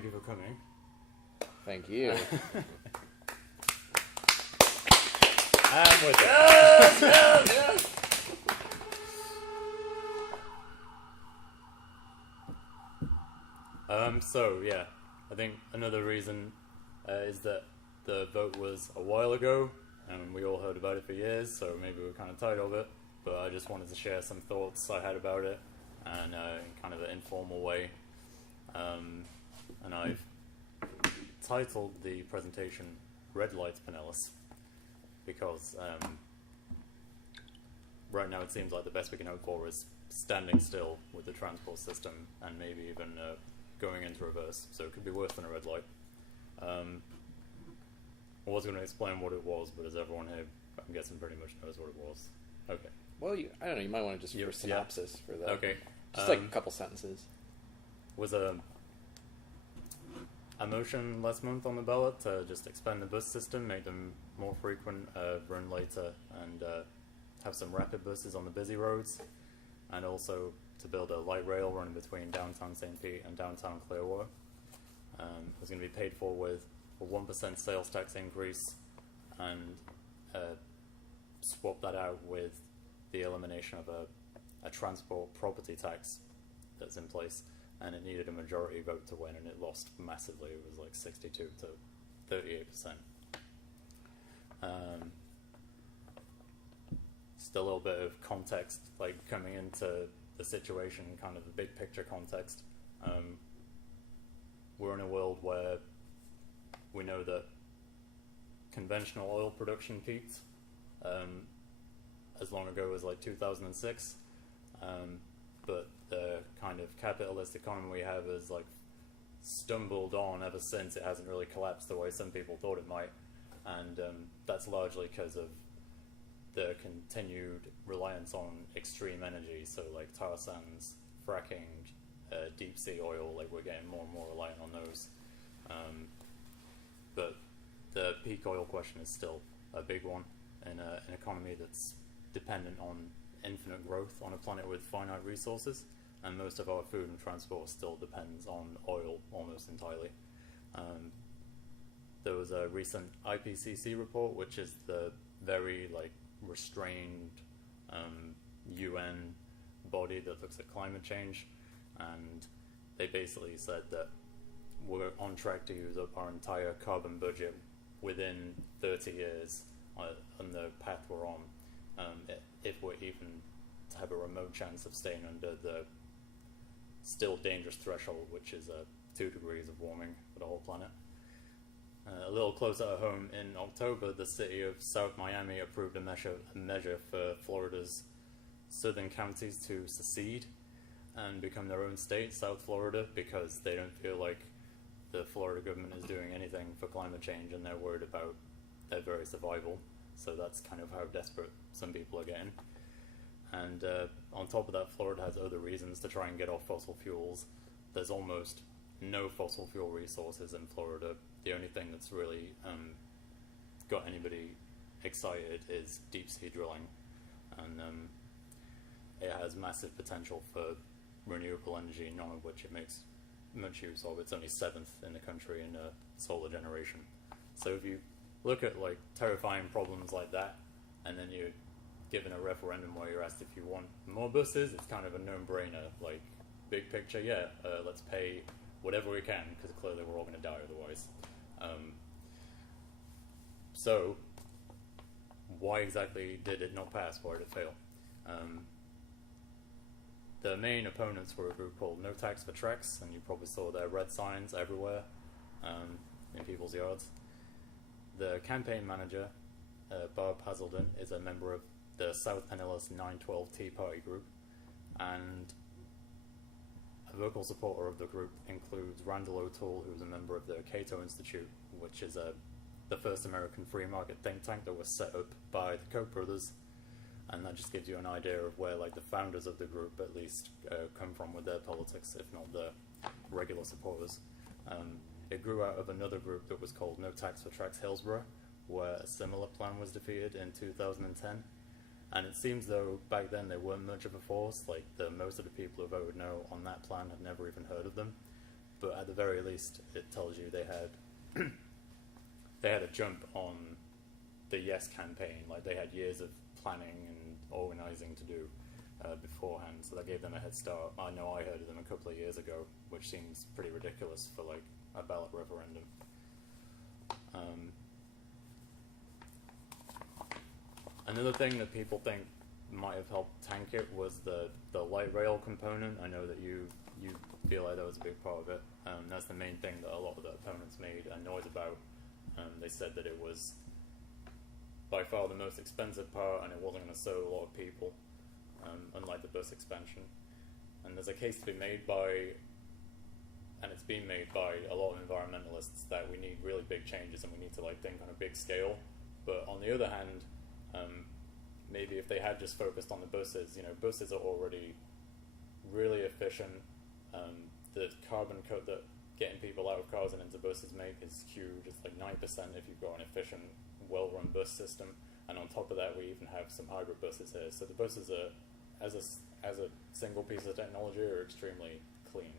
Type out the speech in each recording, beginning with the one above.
thank you for coming. Thank you. And with it. Yes! So, yeah, I think another reason is that the vote was a while ago, and we all heard about it for years, so maybe we're kind of tired of it, but I just wanted to share some thoughts I had about it, and in kind of an informal way. And I've titled the presentation Redlight Pinellas, because right now it seems like the best we can hope for is standing still with the transport system, and maybe even going into reverse, so it could be worse than a red light. I was going to explain what it was, but as everyone here, I'm guessing, pretty much knows what it was. Okay. Well, I don't know, you might want to just for synopsis for that. Okay. Just like a couple sentences. Was a motion last month on the ballot to just expand the bus system, make them more frequent, run later, and have some rapid buses on the busy roads, and also to build a light rail running between downtown St. Pete and downtown Clearwater. It was going to be paid for with a 1% sales tax increase, and swap that out with the elimination of a transport property tax that's in place, and it needed a majority vote to win, and it lost massively. It was like 62 to 38%. Just a little bit of context, like coming into the situation, kind of the big picture context. We're in a world where we know that conventional oil production peaked as long ago as like 2006, but the kind of capitalist economy we have has like stumbled on ever since. It hasn't really collapsed the way some people thought it might, and that's largely because of the continued reliance on extreme energy, so like tar sands, fracking, deep sea oil. Like we're getting more and more reliant on those, but the peak oil question is still a big one in an economy that's dependent on infinite growth on a planet with finite resources, and most of our food and transport still depends on oil almost entirely. There was a recent IPCC report, which is the very like restrained UN body that looks at climate change, and they basically said that we're on track to use up our entire carbon budget within 30 years on the path we're on, if we're even to have a remote chance of staying under the still dangerous threshold, which is 2 degrees of warming for the whole planet. A little closer at home, in October, the city of South Miami approved a measure for Florida's southern counties to secede and become their own state, South Florida, because they don't feel like the Florida government is doing anything for climate change, and they're worried about their very survival. So that's kind of how desperate some people are getting. And on top of that, Florida has other reasons to try and get off fossil fuels. There's almost no fossil fuel resources in Florida. The only thing that's really got anybody excited is deep sea drilling, and it has massive potential for renewable energy, none of which it makes much use of. It's only 7th in the country in solar generation. So if you look at like terrifying problems like that, and then you're given a referendum where you're asked if you want more buses, it's kind of a no-brainer. Like, big picture, yeah, let's pay whatever we can, because clearly we're all going to die otherwise. So, why exactly did it not pass? Why did it fail? The main opponents were a group called No Tax for Tracks, and you probably saw their red signs everywhere in people's yards. The campaign manager, Barb Hazelden, is a member of the South Pinellas 912 Tea Party group, and a vocal supporter of the group includes Randall O'Toole, who's a member of the Cato Institute, which is the first American free market think tank that was set up by the Koch brothers, and that just gives you an idea of where like the founders of the group at least come from with their politics, if not the regular supporters. It grew out of another group that was called No Tax for Tracks Hillsborough, where a similar plan was defeated in 2010. And it seems though back then they weren't much of a force. Like most of the people who voted no on that plan had never even heard of them. but at the very least, it tells you they had a jump on the Yes campaign. Like, they had years of planning and organizing to do beforehand, so that gave them a head start. I know I heard of them a couple of years ago, which seems pretty ridiculous for like a ballot referendum. Another thing that people think might have helped tank it was the light rail component. I know that you feel like that was a big part of it. That's the main thing that a lot of the opponents made a noise about. They said that it was by far the most expensive part, and it wasn't going to serve a lot of people, unlike the bus expansion. And there's a case to be made and it's being made by a lot of environmentalists, that we need really big changes and we need to like think on a big scale. But on the other hand, maybe if they had just focused on the buses, buses are already really efficient. The carbon cut that getting people out of cars and into buses make is huge. It's like 9% if you've got an efficient, well-run bus system. And on top of that, we even have some hybrid buses here. So the buses are, as a single piece of technology, are extremely clean.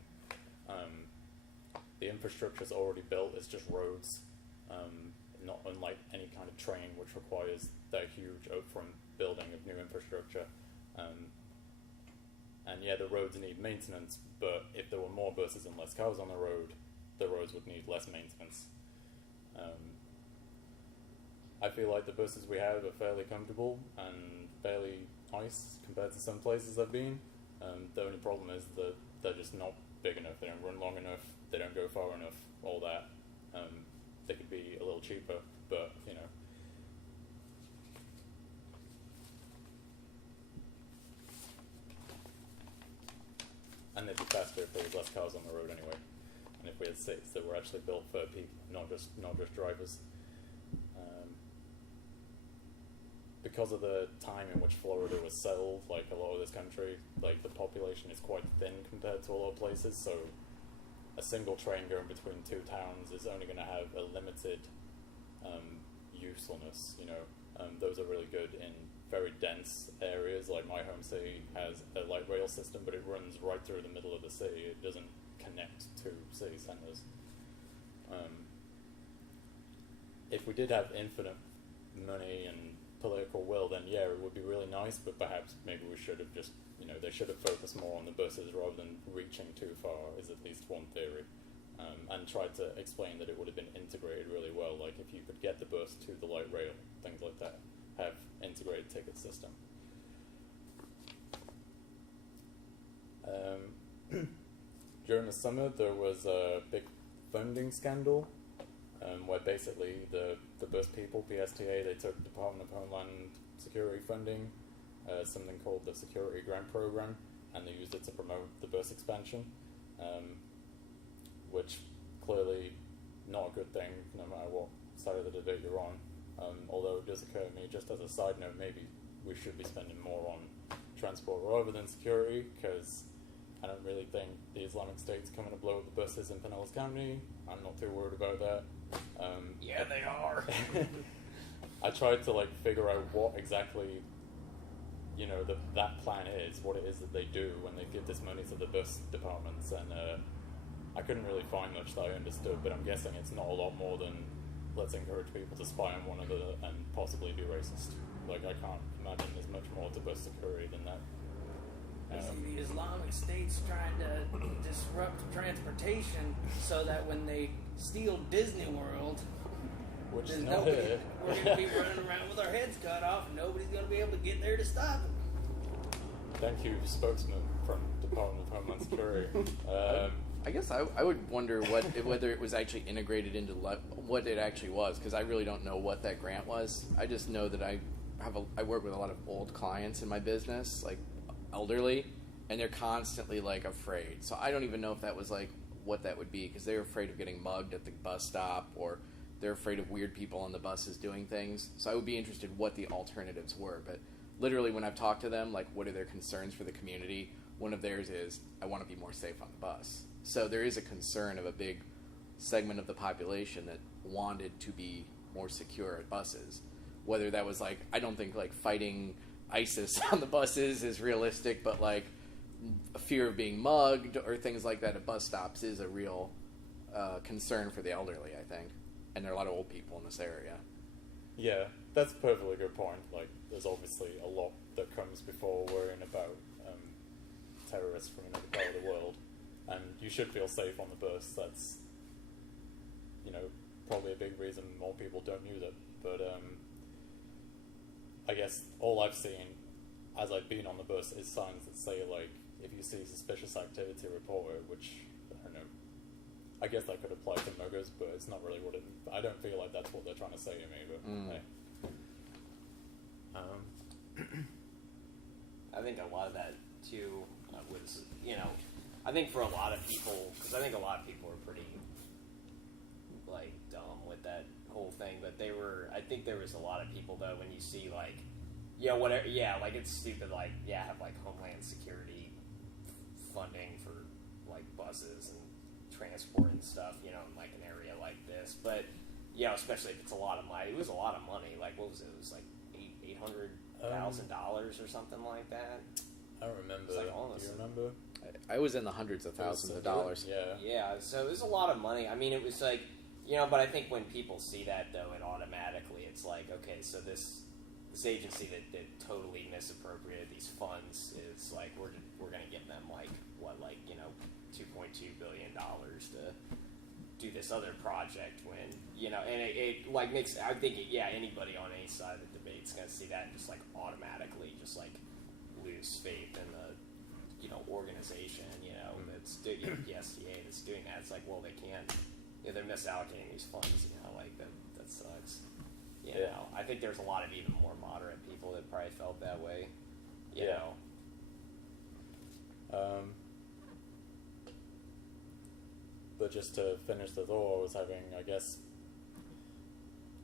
The infrastructure's already built. It's just roads, not unlike any kind of train, which requires that huge upfront building of new infrastructure. And yeah, the roads need maintenance, but if there were more buses and less cars on the roads would need less maintenance. I feel like the buses we have are fairly comfortable and fairly nice compared to some places I've been. The only problem is that they're just not big enough. They don't run long enough. They don't go far enough. All that. They could be a little cheaper, but and they'd be faster if there was less cars on the road anyway, and if we had cities that were actually built for people, not just drivers. Because of the time in which Florida was settled, like a lot of this country, like the population is quite thin compared to a lot of places, so a single train going between two towns is only going to have a limited usefulness. Those are really good in very dense areas. Like my home city has a light rail system, but it runs right through the middle of the city. It doesn't connect to city centers. If we did have infinite money and political will, then yeah, it would be really nice, but perhaps maybe we should have just, they should have focused more on the buses rather than reaching too far, is at least one theory. And tried to explain that it would have been integrated really well, like if you could get the bus to the light rail, things like that, have integrated ticket system. During the summer, there was a big funding scandal, where basically the bus people, PSTA, they took Department of Homeland Security funding, something called the Security Grant Program, and they used it to promote the bus expansion, which clearly not a good thing, no matter what side of the debate you're on. Although it does occur to me, just as a side note, maybe we should be spending more on transport rather than security, because I don't really think the Islamic State's coming to blow up the buses in Pinellas County. I'm not too worried about that. Yeah, they are. I tried to figure out what exactly, that plan is, what it is that they do when they give this money to the bus departments, and I couldn't really find much that I understood, but I'm guessing it's not a lot more than let's encourage people to spy on one another and possibly be racist. I can't imagine there's much more to bus security than that. The Islamic State's trying to disrupt transportation so that when they steal Disney World, which is not it. We're going to be running around with our heads cut off, and nobody's going to be able to get there to stop them. Thank you, spokesman from Department of Homeland Security. I guess I would wonder whether it was actually integrated into what it actually was, because I really don't know what that grant was. I just know that I work with a lot of old clients in my business, elderly, and they're constantly afraid. So I don't even know if that was what that would be, because they're afraid of getting mugged at the bus stop, or they're afraid of weird people on the buses doing things. So I would be interested what the alternatives were. But literally, when I've talked to them, what are their concerns for the community? One of theirs is, I want to be more safe on the bus. So there is a concern of a big segment of the population that wanted to be more secure at buses. Whether that was I don't think fighting ISIS on the buses is realistic, but a fear of being mugged or things like that at bus stops is a real concern for the elderly, I think. And there are a lot of old people in this area. Yeah, that's a perfectly good point. Like, there's obviously a lot that comes before worrying about terrorists from another part of the world, and you should feel safe on the bus. That's, probably a big reason more people don't use it. But I guess all I've seen as I've been on the bus is signs that say, like, if you see suspicious activity, report it, which, I don't know, I guess that could apply to muggers, but it's not really what it... I don't feel like that's what they're trying to say to me, but hey. I think a lot of that, too, was, I think for a lot of people, because I think a lot of people were pretty, like, dumb with that whole thing, but I think there was a lot of people, though, when you see, like, whatever, like, it's stupid, like, have, like, Homeland Security funding for, like, buses and transport and stuff, in, like, an area like this, but, especially if it's a lot of money. It was a lot of money. Like, what was it? It was, like, $800,000 or something like that. I don't remember. Like, do you remember? I was in the hundreds of thousands of dollars. Yeah, so it was a lot of money. I mean, it was like, but I think when people see that, though, it automatically, it's like, okay, so this agency that totally misappropriated these funds is like, we're going to give them, like, what, like, $2.2 billion to do this other project when, and it like makes, I think, anybody on any side of the debate's going to see that and just, like, automatically just, like, lose faith in the, organization, that's the SDA that's doing that. It's like, well, they can't, they're misallocating these funds, like, that sucks. I think there's a lot of even more moderate people that probably felt that way, you know. But just to finish the thought I was having, I guess,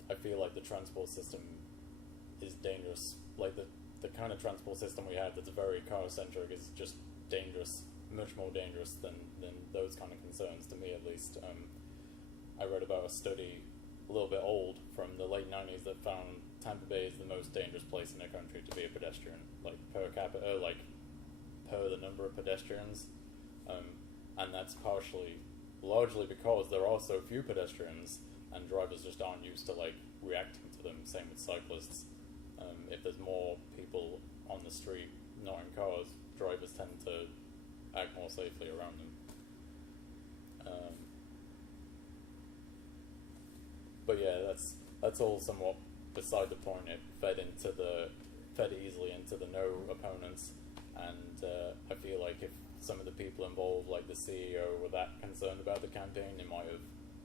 I feel like the transport system is dangerous. Like, the kind of transport system we have that's very car-centric is just dangerous, much more dangerous than those kind of concerns, to me at least. I read about a study, a little bit old, from the late 90s that found Tampa Bay is the most dangerous place in the country to be a pedestrian, like, per capita, like, per the number of pedestrians. And that's largely because there are so few pedestrians, and drivers just aren't used to, like, reacting to them. Same with cyclists. If there's more people on the street, not in cars, drivers tend to act more safely around them. But yeah, that's all somewhat beside the point. It fed easily into the no opponents, and I feel like if some of the people involved, like the CEO, were that concerned about the campaign, they might have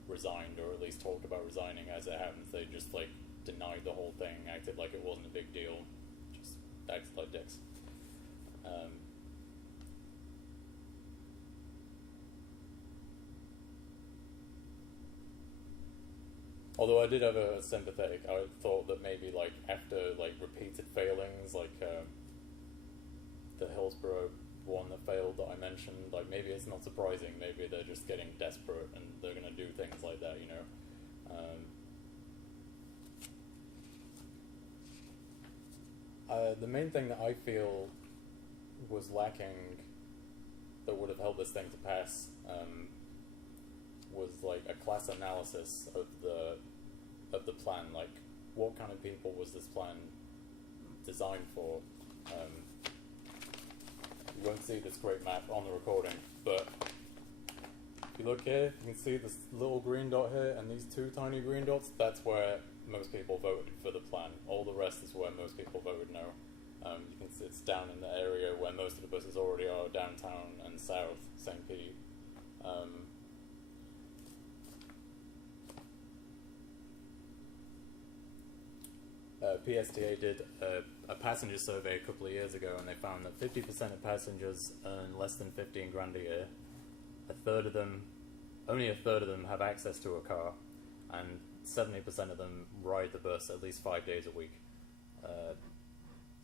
resigned, or at least talked about resigning. As it happens, they just, like, denied the whole thing, acted like it wasn't a big deal, just acted like dicks. Although I did have a sympathetic, I thought that maybe, like, after, like, repeated failings, like the Hillsborough one that failed that I mentioned, like, maybe it's not surprising, maybe they're just getting desperate and they're going to do things like that, The main thing that I feel was lacking that would have held this thing to pass was, like, a class analysis of the plan. Like, what kind of people was this plan designed for? You won't see this great map on the recording, but if you look here, you can see this little green dot here and these two tiny green dots. That's where most people voted for the plan. All the rest is where most people voted no. You can see it's down in the area where most of the buses already are, downtown and south, St. Pete. PSTA did a passenger survey a couple of years ago, and they found that 50% of passengers earn less than 15 grand a year. Only a third of them have access to a car, and 70% of them ride the bus at least 5 days a week.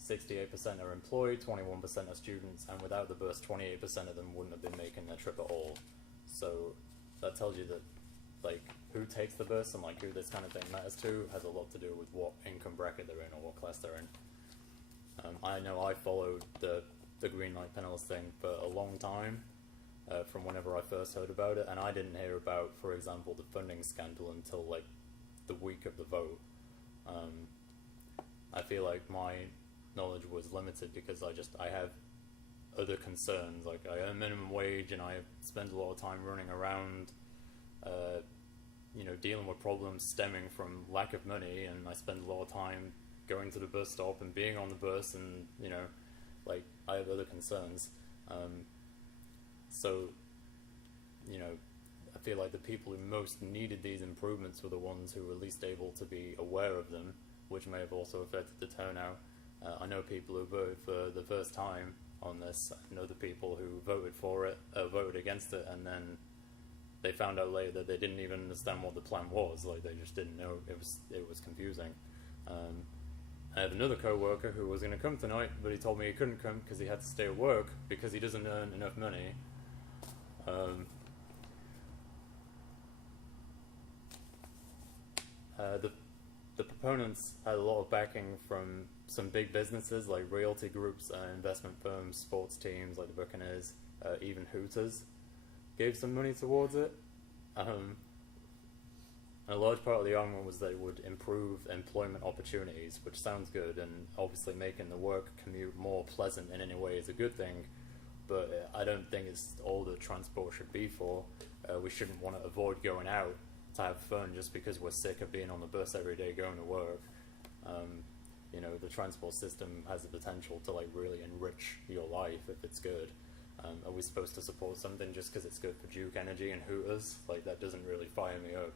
68% are employed, 21% are students, and without the bus, 28% of them wouldn't have been making their trip at all. So that tells you that, like, who takes the bus and, like, who this kind of thing matters to has a lot to do with what income bracket they're in or what class they're in. I know I followed the Greenlight Pinellas thing for a long time, from whenever I first heard about it, and I didn't hear about, for example, the funding scandal until like the week of the vote. I feel like my knowledge was limited because I have other concerns. Like I earn minimum wage and I spend a lot of time running around, dealing with problems stemming from lack of money, and I spend a lot of time going to the bus stop and being on the bus, and I have other concerns. So I feel like the people who most needed these improvements were the ones who were least able to be aware of them, which may have also affected the turnout. I know people who voted for the first time on this. I know the people who voted for it, voted against it, and then they found out later that they didn't even understand what the plan was. Like they just didn't know. It was confusing. I have another co-worker who was going to come tonight, but he told me he couldn't come because he had to stay at work because he doesn't earn enough money. The proponents had a lot of backing from some big businesses like realty groups, investment firms, sports teams like the Buccaneers, even Hooters gave some money towards it. And a large part of the argument was that it would improve employment opportunities, which sounds good, and obviously making the work commute more pleasant in any way is a good thing, but I don't think it's all that transport should be for. We shouldn't want to avoid going out to have fun just because we're sick of being on the bus every day going to work. The transport system has the potential to really enrich your life if it's good. Are we supposed to support something just because it's good for Duke Energy and Hooters? That doesn't really fire me up.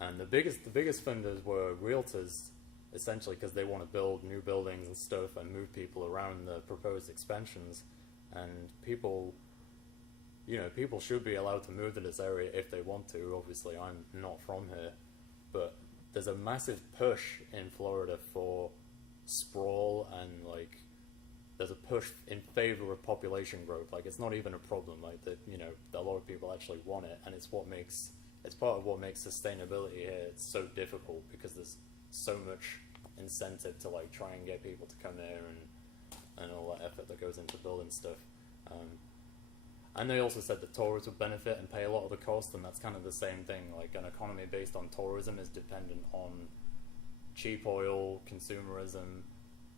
And the biggest funders were realtors, essentially because they want to build new buildings and stuff and move people around the proposed expansions. And people should be allowed to move to this area if they want to. Obviously, I'm not from here, but there's a massive push in Florida for sprawl, and there's a push in favor of population growth. It's not even a problem. A lot of people actually want it, and it's part of what makes sustainability here. It's so difficult because there's so much incentive to try and get people to come here and all that effort that goes into building stuff. And they also said that tourists would benefit and pay a lot of the cost, and that's kind of the same thing. An economy based on tourism is dependent on cheap oil, consumerism,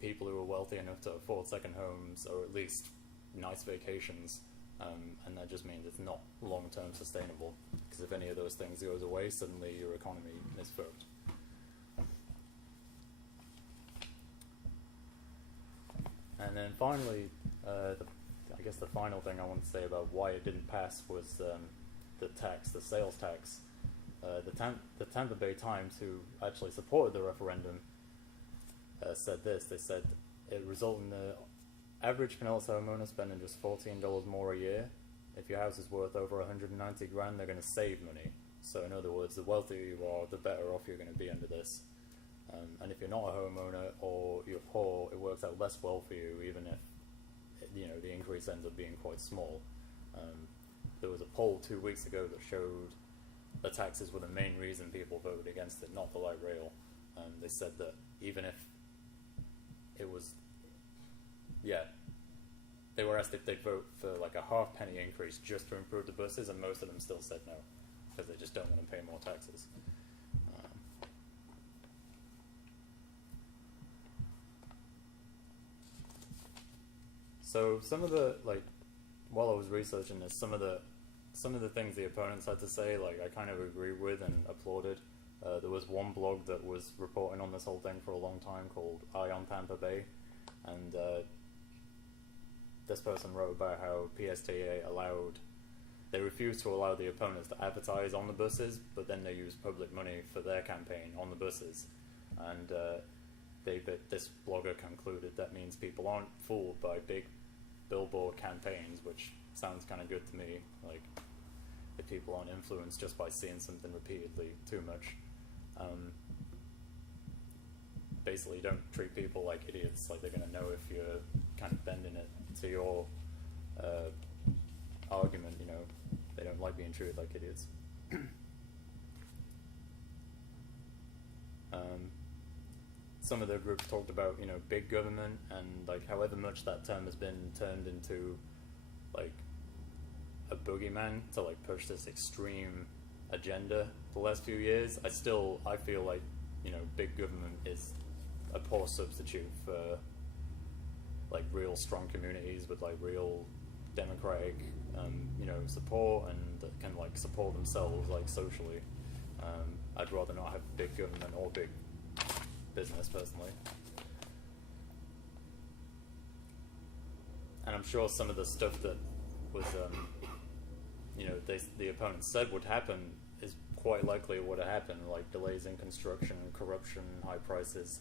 people who are wealthy enough to afford second homes, or at least nice vacations, and that just means it's not long-term sustainable, because if any of those things goes away, suddenly your economy is fucked. And then finally, I guess the final thing I want to say about why it didn't pass was the sales tax. The Tampa Bay Times, who actually supported the referendum, said this. They said it resulted in the average Pinellas homeowner spending just $14 more a year. If your house is worth over $190 grand, they're going to save money. So in other words, the wealthier you are, the better off you're going to be under this. And if you're not a homeowner or you're poor, it works out less well for you, even if the increase ends up being quite small. There was a poll 2 weeks ago that showed the taxes were the main reason people voted against it, not the light rail. They said that even if it was, they were asked if they'd vote for a half penny increase just to improve the buses, and most of them still said no, because they just don't want to pay more taxes. So some of the while I was researching this, some of the things the opponents had to say, I kind of agree with and applauded. There was one blog that was reporting on this whole thing for a long time called Eye on Tampa Bay, and this person wrote about how PSTA they refused to allow the opponents to advertise on the buses, but then they used public money for their campaign on the buses, and this blogger concluded that means people aren't fooled by big billboard campaigns, which sounds kind of good to me. If people aren't influenced just by seeing something repeatedly too much. Basically, don't treat people like idiots. They're going to know if you're kind of bending it to your argument. They don't like being treated like idiots. Some of the groups talked about big government, and however much that term has been turned into like a boogeyman to like push this extreme agenda the last few years. I feel like, you know, big government is a poor substitute for like real strong communities with like real democratic you know, support, and that can like support themselves like socially. I'd rather not have big government or big business personally. And I'm sure some of the stuff that was you know, the opponents said would happen is quite likely would have happened, like delays in construction, corruption, high prices,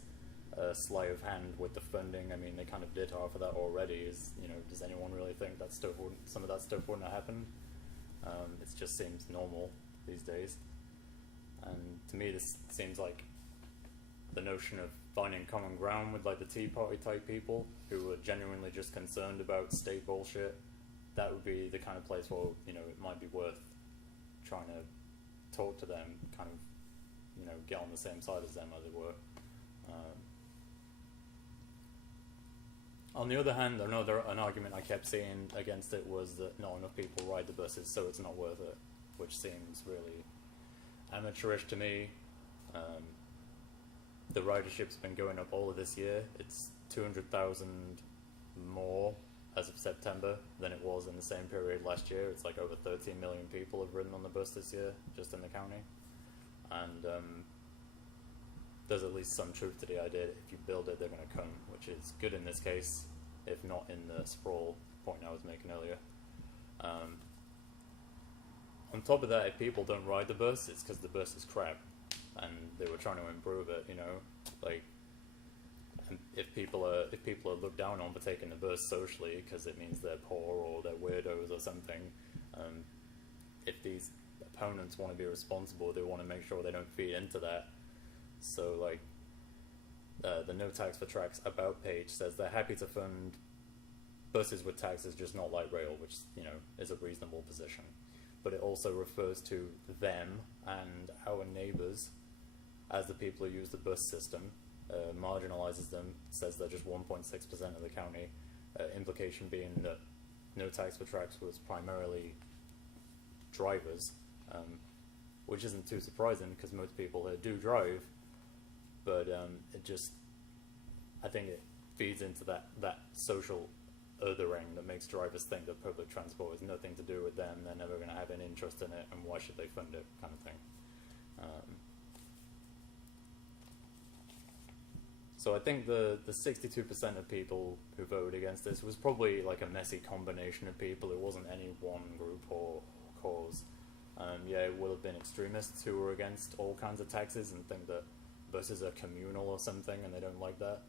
sleight of hand with the funding. I mean, they kind of did half of that already. You know, does anyone really think that some of that stuff wouldn't have happened? It just seems normal these days. And to me, this seems like the notion of finding common ground with like the Tea Party type people who are genuinely just concerned about state bullshit. That would be the kind of place where, you know, it might be worth trying to talk to them, kind of, you know, get on the same side as them, as it were. On the other hand, an argument I kept seeing against it was that not enough people ride the buses, so it's not worth it, which seems really amateurish to me. The ridership's been going up all of this year. It's 200,000 more as of September than it was in the same period last year. It's like over 13 million people have ridden on the bus this year, just in the county. And there's at least some truth to the idea that if you build it, they're going to come, which is good in this case, if not in the sprawl point I was making earlier. On top of that, if people don't ride the bus, it's because the bus is crap, and they were trying to improve it, you know? Like, if people are looked down on for taking the bus socially because it means they're poor or they're weirdos or something, if these opponents want to be responsible, they want to make sure they don't feed into that. So, like, the No Tax for Tracks About page says they're happy to fund buses with taxes, just not light rail, which, you know, is a reasonable position. But it also refers to them and our neighbours as the people who use the bus system, marginalises them, says they're just 1.6% of the county, implication being that No Tax for Tracks was primarily drivers, which isn't too surprising because most people here do drive, but I think it feeds into that social othering that makes drivers think that public transport has nothing to do with them, they're never going to have any interest in it, and why should they fund it, kind of thing. So I think the 62% of people who voted against this was probably like a messy combination of people. It wasn't any one group or cause. Yeah, it will have been extremists who were against all kinds of taxes and think that buses are communal or something and they don't like that.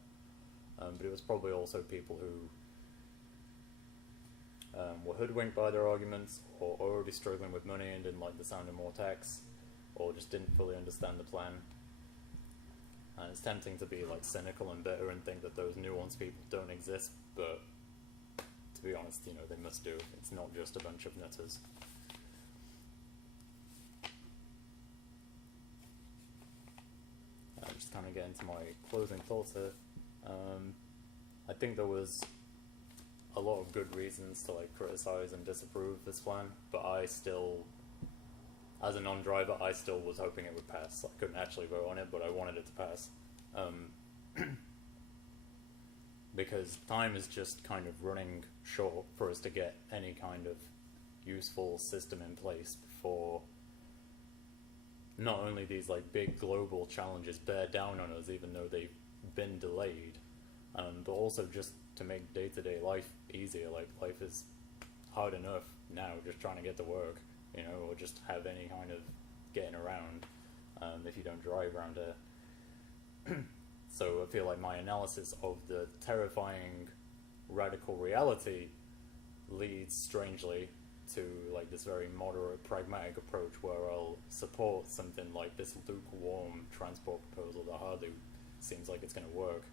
But it was probably also people who were hoodwinked by their arguments, or already struggling with money and didn't like the sound of more tax, or just didn't fully understand the plan. And it's tempting to be like cynical and bitter and think that those nuanced people don't exist, but to be honest, you know, they must do. It's not just a bunch of nutters. I'm just kind of getting to my closing thoughts here. I think there was a lot of good reasons to like criticize and disapprove this plan, but I still, as a non-driver, I still was hoping it would pass. I couldn't actually vote on it, but I wanted it to pass. Because time is just kind of running short for us to get any kind of useful system in place before not only these like big global challenges bear down on us, even though they've been delayed, but also just to make day-to-day life easier. Like, life is hard enough now just trying to get to work, you know, or just have any kind of getting around if you don't drive around here. So I feel like my analysis of the terrifying radical reality leads strangely to like this very moderate, pragmatic approach where I'll support something like this lukewarm transport proposal that hardly seems like it's going to work.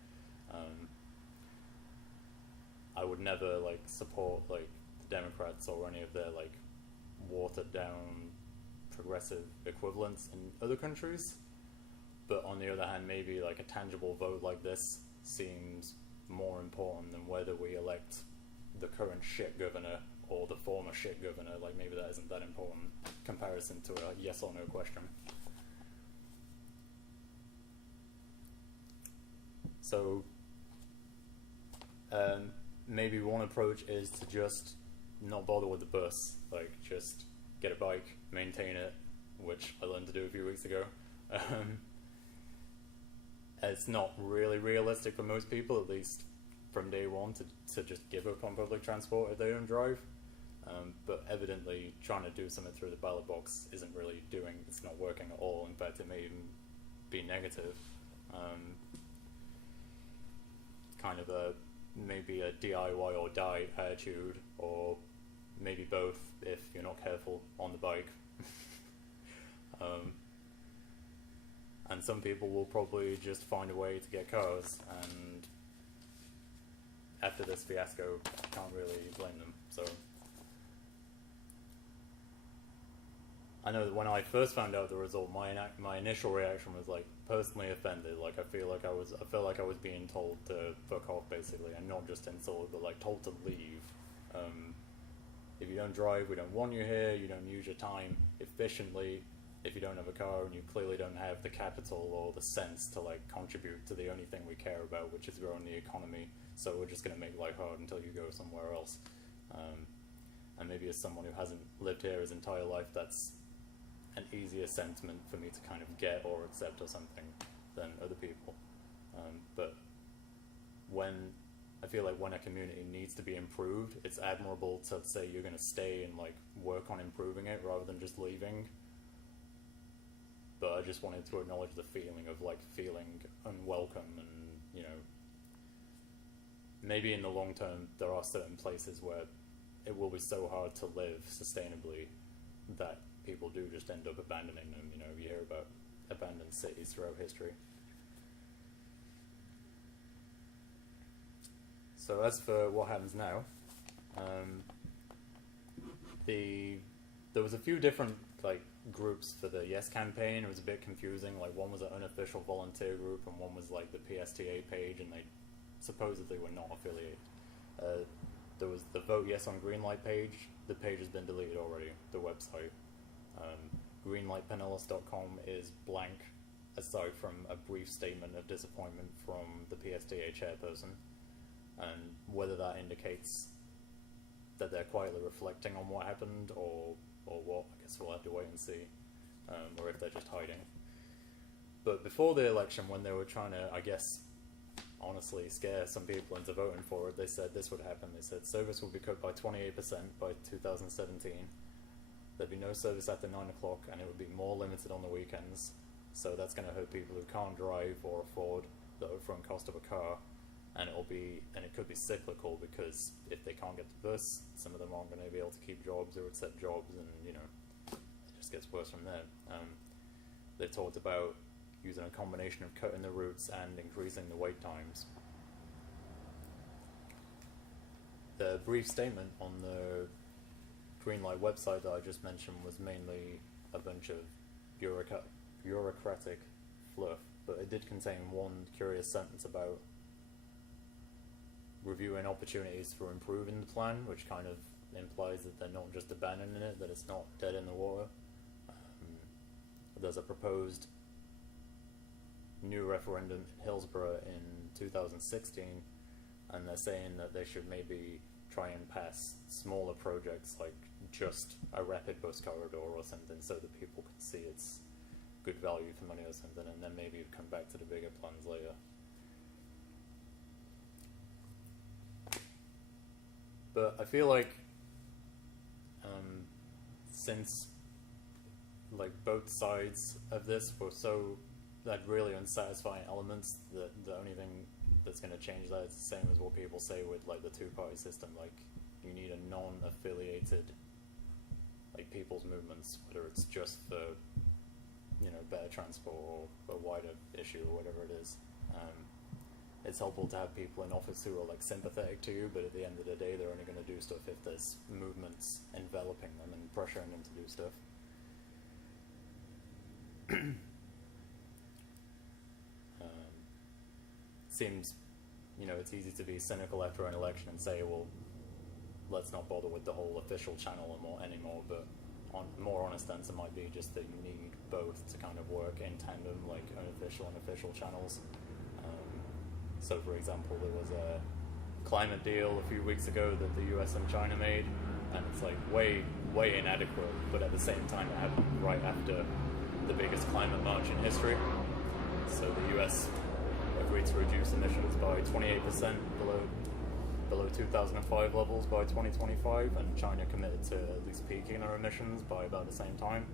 I would never like support like the Democrats or any of their like watered down progressive equivalents in other countries, but on the other hand, maybe like a tangible vote like this seems more important than whether we elect the current shit governor or the former shit governor. Like, maybe that isn't that important comparison to a yes or no question. So maybe one approach is to just not bother with the bus, like just get a bike, maintain it, which I learned to do a few weeks ago. It's not really realistic for most people, at least from day one, to just give up on public transport if they don't drive. But evidently trying to do something through the ballot box isn't really it's not working at all. In fact, it may even be negative. Kind of maybe a DIY or die attitude, or maybe both if you're not careful on the bike. And some people will probably just find a way to get cars, and after this fiasco, I can't really blame them. So I know that when I first found out the result, my initial reaction was like personally offended. Like I felt like I was being told to fuck off, basically, and not just insulted, but like told to leave. If you don't drive, we don't want you here. You don't use your time efficiently. If you don't have a car and you clearly don't have the capital or the sense to like contribute to the only thing we care about, which is growing the economy, so we're just going to make life hard until you go somewhere else. And maybe as someone who hasn't lived here his entire life, that's an easier sentiment for me to kind of get or accept or something than other people. But I feel like when a community needs to be improved, it's admirable to say you're going to stay and like work on improving it rather than just leaving. But I just wanted to acknowledge the feeling of like feeling unwelcome, and you know, maybe in the long term there are certain places where it will be so hard to live sustainably that people do just end up abandoning them. You know, you hear about abandoned cities throughout history. So as for what happens now, there was a few different like groups for the Yes campaign. It was a bit confusing. Like one was an unofficial volunteer group, and one was like the PSTA page, and they supposedly were not affiliated. There was the Vote Yes on Greenlight page. The page has been deleted already, the website. Greenlightpinellas.com is blank, aside from a brief statement of disappointment from the PSTA chairperson. And whether that indicates that they're quietly reflecting on what happened, or what, I guess we'll have to wait and see, or if they're just hiding. But before the election, when they were trying to, I guess, honestly scare some people into voting for it, they said this would happen. They said service will be cut by 28% by 2017. There'd be no service after 9 o'clock, and it would be more limited on the weekends. So that's going to hurt people who can't drive or afford the upfront cost of a car. And it could be cyclical, because if they can't get the bus, some of them aren't going to be able to keep jobs or accept jobs, and you know, it just gets worse from there. They talked about using a combination of cutting the routes and increasing the wait times. The brief statement on the Greenlight website that I just mentioned was mainly a bunch of bureaucratic fluff, but it did contain one curious sentence about reviewing opportunities for improving the plan, which kind of implies that they're not just abandoning it, that it's not dead in the water. There's a proposed new referendum in Hillsborough in 2016, and they're saying that they should maybe try and pass smaller projects, like just a rapid bus corridor or something, so that people can see it's good value for money or something, and then maybe come back to the bigger plans later. But I feel like since like both sides of this were had really unsatisfying elements, that the only thing that's going to change that is the same as what people say with like the two-party system. Like you need a non-affiliated like people's movements, whether it's just for better transport or a wider issue or whatever it is. It's helpful to have people in office who are like sympathetic to you, but at the end of the day, they're only going to do stuff if there's movements enveloping them and pressuring them to do stuff. Seems, it's easy to be cynical after an election and say, well, let's not bother with the whole official channel anymore, but more honest answer might be just that you need both to kind of work in tandem, like unofficial and official channels. So, for example, there was a climate deal a few weeks ago that the US and China made, and it's like way inadequate, but at the same time it happened right after the biggest climate march in history. So the US agreed to reduce emissions by 28% below 2005 levels by 2025, and China committed to at least peaking their emissions by about the same time.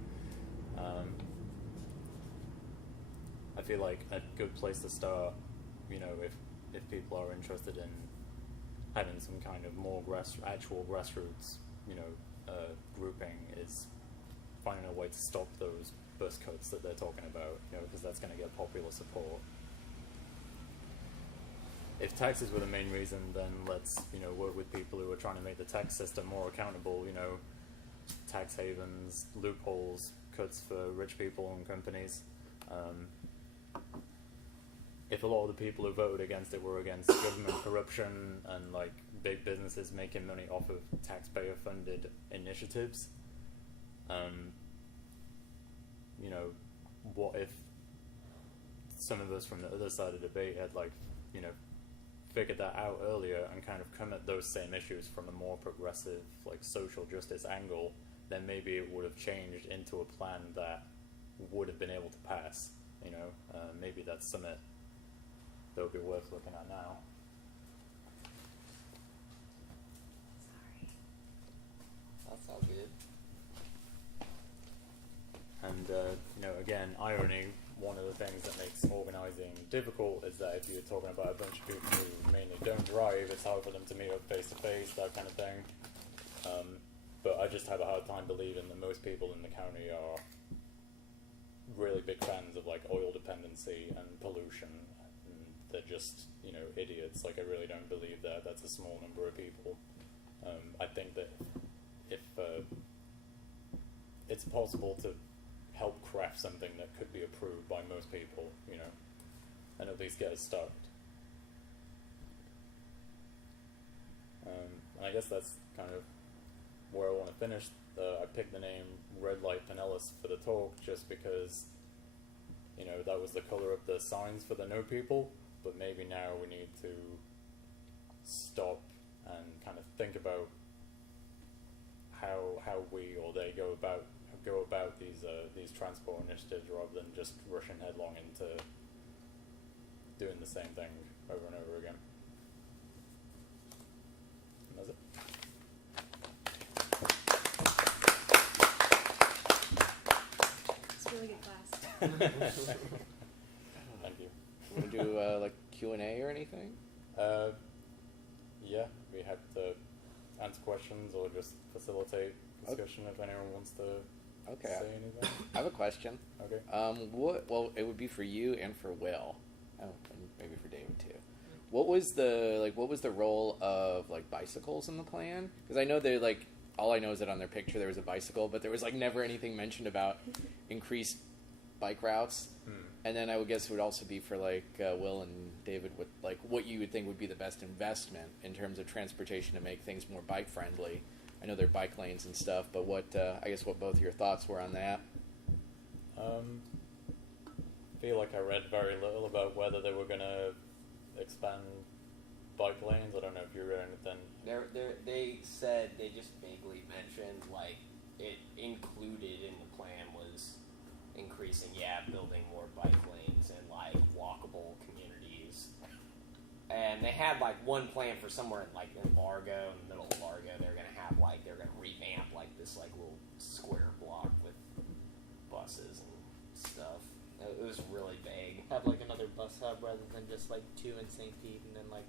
I feel like a good place to start, you know, if people are interested in having some kind of more actual grassroots, you know, grouping, is finding a way to stop those bus cuts that they're talking about, you know, because that's going to get popular support. If taxes were the main reason, then let's, you know, work with people who are trying to make the tax system more accountable, you know, tax havens, loopholes, cuts for rich people and companies. If a lot of the people who voted against it were against government corruption and like big businesses making money off of taxpayer-funded initiatives, you know, what if some of us from the other side of the debate had, like, you know, figured that out earlier and kind of come at those same issues from a more progressive, like, social justice angle, then maybe it would have changed into a plan that would have been able to pass, you know. Maybe that's something that would be worth looking at now. That's all good. And, you know, again, irony, one of the things that makes organising difficult is that if you're talking about a bunch of people who mainly don't drive, it's hard for them to meet up face to face, that kind of thing. But I just have a hard time believing that most people in the county are really big fans of, like, oil dependency and pollution. And they're just, you know, idiots. Like, I really don't believe that. That's a small number of people. I think that if it's possible to help craft something that could be approved by most people, you know, and at least get us started. And I guess that's kind of where I want to finish. I picked the name Redlight Pinellas for the talk just because, you know, that was the color of the signs for the no people, but maybe now we need to stop and kind of think about how we or they go about these transport initiatives rather than just rushing headlong into doing the same thing over and over again. And that's it. It's a really good class. Thank you. Want to do like Q&A or anything? Yeah, we have to answer questions or just facilitate discussion if anyone wants to say anything. I have a question. Okay. Well, it would be for you and for Will. Oh, and maybe for David too. What was the role of, like, bicycles in the plan? Because I know they're, like, all I know is that on their picture there was a bicycle, but there was, like, never anything mentioned about increased bike routes. And then I would guess it would also be for, like, Will and David, what you would think would be the best investment in terms of transportation to make things more bike friendly. I know there are bike lanes and stuff, but what both your thoughts were on that? I feel like I read very little about whether they were going to expand bike lanes. I don't know if you read anything. They said, they just vaguely mentioned, like, it included in the plan was increasing, building more bike lanes and, like, walkable communities. And they had, like, one plan for somewhere in, like, in Largo, in the middle of Largo. They're going to have, like, they're going to revamp, like, this, like, little square block with buses and stuff. It was really vague. Have, like, another bus hub rather than just, like, 2 in St. Pete and then, like,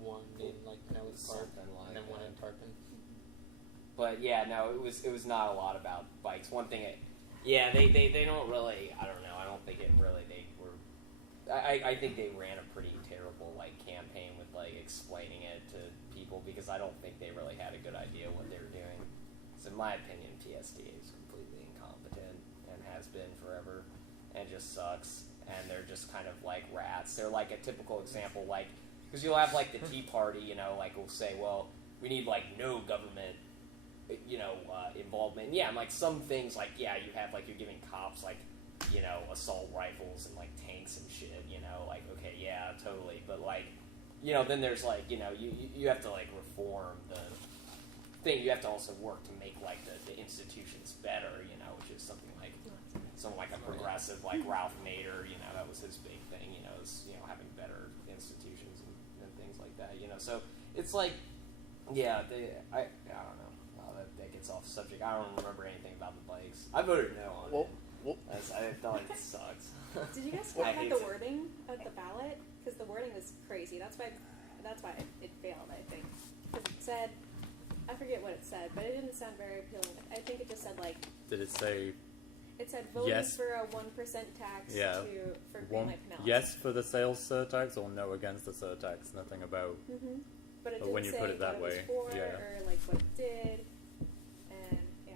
1 in, like, Pinellas Park Like and then 1 in Tarpon. But yeah, no, it was not a lot about bikes. One thing, they don't really. I don't know. I don't think it really. They were. I think they ran a pretty terrible, like, campaign with, like, explaining it to people because I don't think they really had a good idea what they were doing. So in my opinion, PSTA is completely incompetent and has been forever, and just sucks. And they're just kind of like rats. They're like a typical example, like, because you'll have, like, the Tea Party, you know, like, will say, well, we need like no government, involvement. And yeah, and like some things like you have like you're giving cops like assault rifles and like tanks and shit. Like okay, yeah, totally. But like then there's like you have to like reform the thing. You have to also work to make like the institutions better. Which is something like a progressive like Ralph Nader. That was his big thing. Is having better institutions and things like that. So it's like I don't know. That gets off subject. I don't remember anything about the bikes. I voted no on it. I thought it sucked. Did you guys I look at hate the it. wording of the ballot? Because the wording was crazy. That's why it failed, I think. Because it said, I forget what it said, but it didn't sound very appealing. I think it just said like, Did it say it said voting Yes. for a 1% tax Yeah. for one, Greenlight Pinellas. yes for the sales surtax or no against the surtax? Nothing about. Mm-hmm. But it But didn't when you say put it what that it way, was for yeah. or like what it did. And yeah.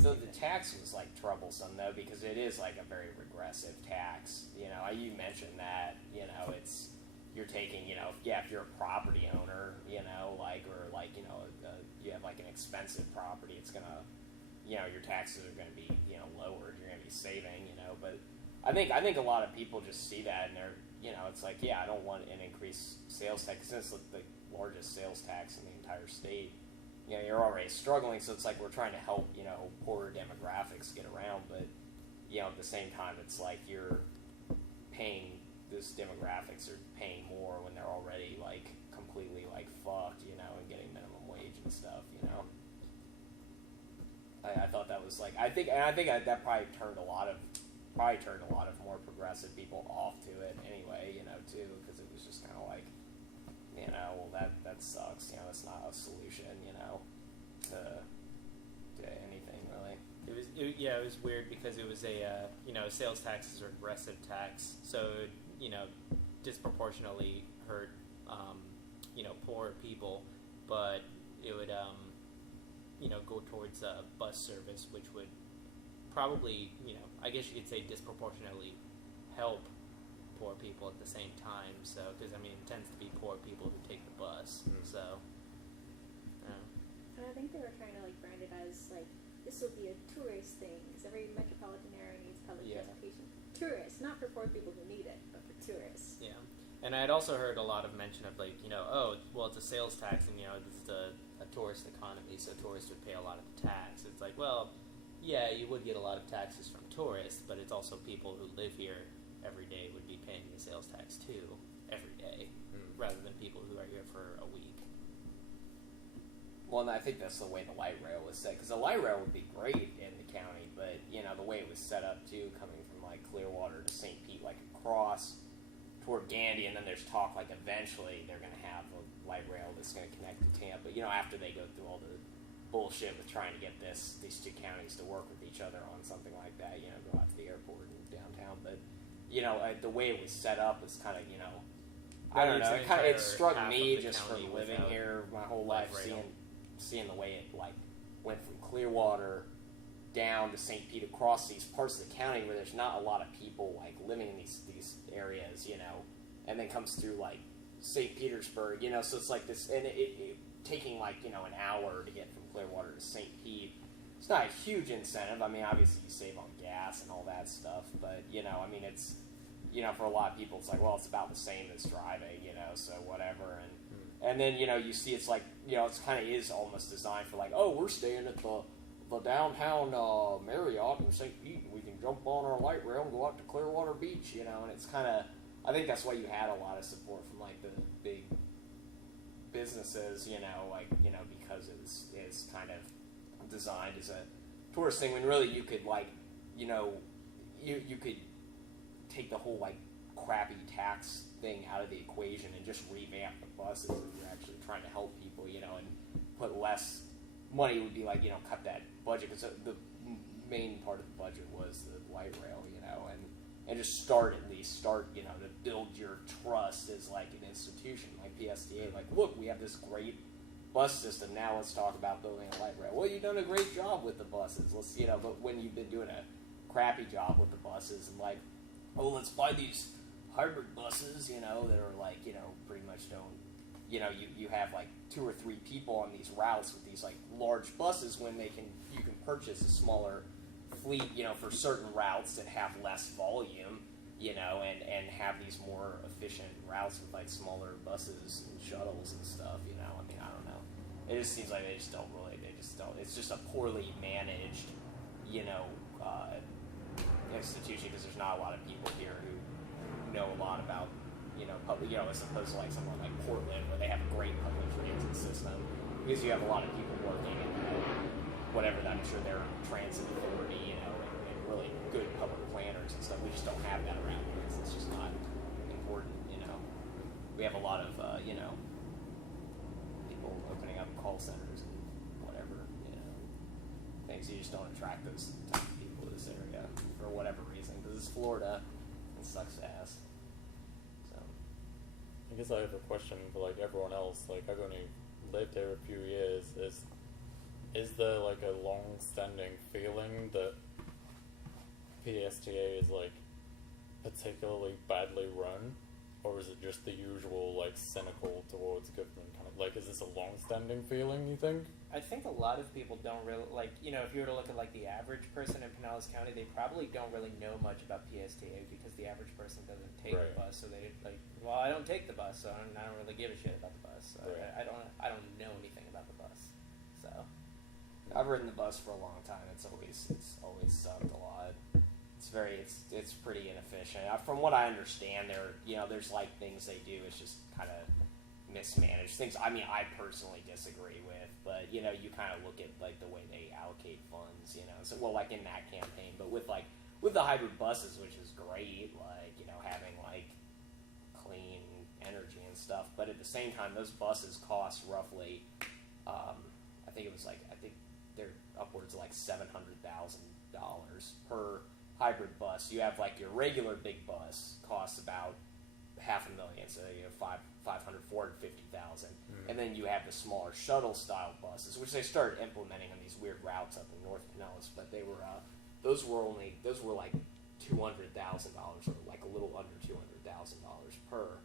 So the tax was like troublesome though because it is like a very regressive tax. You mentioned that. It's you're taking if you're a property owner, you have like an expensive property, it's gonna your taxes are gonna be lowered. You're gonna be saving. But I think a lot of people just see that and they're it's like I don't want an increased sales tax since it's the largest sales tax in the entire state. You're already struggling, so it's like we're trying to help, poorer demographics get around, but, at the same time, it's like you're paying, those demographics are paying more when they're already, like, completely, like, fucked, and getting minimum wage and stuff, I thought that was, like, I think that probably turned a lot of more progressive people off to it anyway, too, because it was just kind of like, well, that sucks. That's not a solution, to anything really. It was weird because it was a sales tax is a regressive tax, so it, disproportionately hurt poor people, but it would go towards bus service, which would probably I guess you could say disproportionately help poor people at the same time. So because it tends to be poor people who take the bus. So. And I think they were trying to like brand it as like this will be a tourist thing because every metropolitan area needs public transportation. Tourists, not for poor people who need it, but for tourists. Yeah, and I had also heard a lot of mention of like it's a sales tax and this is a tourist economy, so tourists would pay a lot of the tax. It's like you would get a lot of taxes from tourists, but it's also people who live here every day would be paying the sales tax too every day, rather than people who are here for a week. Well, and I think that's the way the light rail was set, because the light rail would be great in the county, but, the way it was set up, too, coming from, like, Clearwater to St. Pete, like, across toward Gandy, and then there's talk, like, eventually they're going to have a light rail that's going to connect to Tampa, after they go through all the bullshit with trying to get these two counties to work with each other on something like that, go out to the airport and downtown, but, the way it was set up was kind of, I don't know, it struck me just from living here my whole life, seeing the way it like went from Clearwater down to St. Pete across these parts of the county where there's not a lot of people like living in these areas, and then comes through like St. Petersburg, so it's like this, and it taking like an hour to get from Clearwater to St. Pete. It's not a huge incentive. Obviously you save on gas and all that stuff, but it's for a lot of people it's like, well, it's about the same as driving, so whatever. And then, you see it's like, it's kind of is almost designed for like, oh, we're staying at the downtown Marriott in St. Pete, and we can jump on our light rail and go out to Clearwater Beach, and it's kind of, I think that's why you had a lot of support from like the big businesses, because it's kind of designed as a tourist thing, when really you could like, you could take the whole like crappy tax thing out of the equation and just revamp the buses if you're actually trying to help people, and put less money would be like, cut that budget, because the main part of the budget was the light rail, and just start, to build your trust as like an institution, like PSTA, like, look, we have this great bus system, now let's talk about building a light rail. Well, you've done a great job with the buses, let's, but when you've been doing a crappy job with the buses, and like, oh, let's buy these hybrid buses, that are like, pretty much don't you have like 2 or 3 people on these routes with these like large buses when you can purchase a smaller fleet, for certain routes that have less volume, and have these more efficient routes with like smaller buses and shuttles and stuff, I mean, I don't know. It just seems like they just don't, it's just a poorly managed, institution, because there's not a lot of people here who know a lot about, public, as opposed to like somewhere like Portland where they have a great public transit system, because you have a lot of people working in whatever, I'm sure they're transit authority, and really good public planners and stuff. We just don't have that around here, because it's just not important, We have a lot of, people opening up call centers and whatever, things. You just don't attract those type of people to this area for whatever reason, because it's Florida and sucks ass. So I guess I have a question for like everyone else. Like, I've only lived here a few years. Is there like a long-standing feeling that PSTA is like particularly badly run, or is it just the usual like cynical towards government kind of, like, is this a long-standing feeling, you think? I think a lot of people don't really, like, if you were to look at like the average person in Pinellas County, they probably don't really know much about PSTA, because the average person doesn't take the bus, so they like, well, I don't take the bus, so I don't really give a shit about the bus. So I don't know anything about the bus. So I've ridden the bus for a long time. It's always sucked a lot. It's pretty inefficient. From what I understand, there's like things they do. It's just kind of mismanaged things. I mean, I personally disagree with, but you kind of look at like the way they allocate funds. So like in that campaign, but with the hybrid buses, which is great. Like having like clean energy and stuff. But at the same time, those buses cost roughly, I think they're upwards of like $700,000 per hybrid bus. You have like your regular big bus costs about $500,000, so $450,000, and then you have the smaller shuttle style buses, which they started implementing on these weird routes up in North Pinellas. But they were those were like $200,000, or like a little under $200,000 per.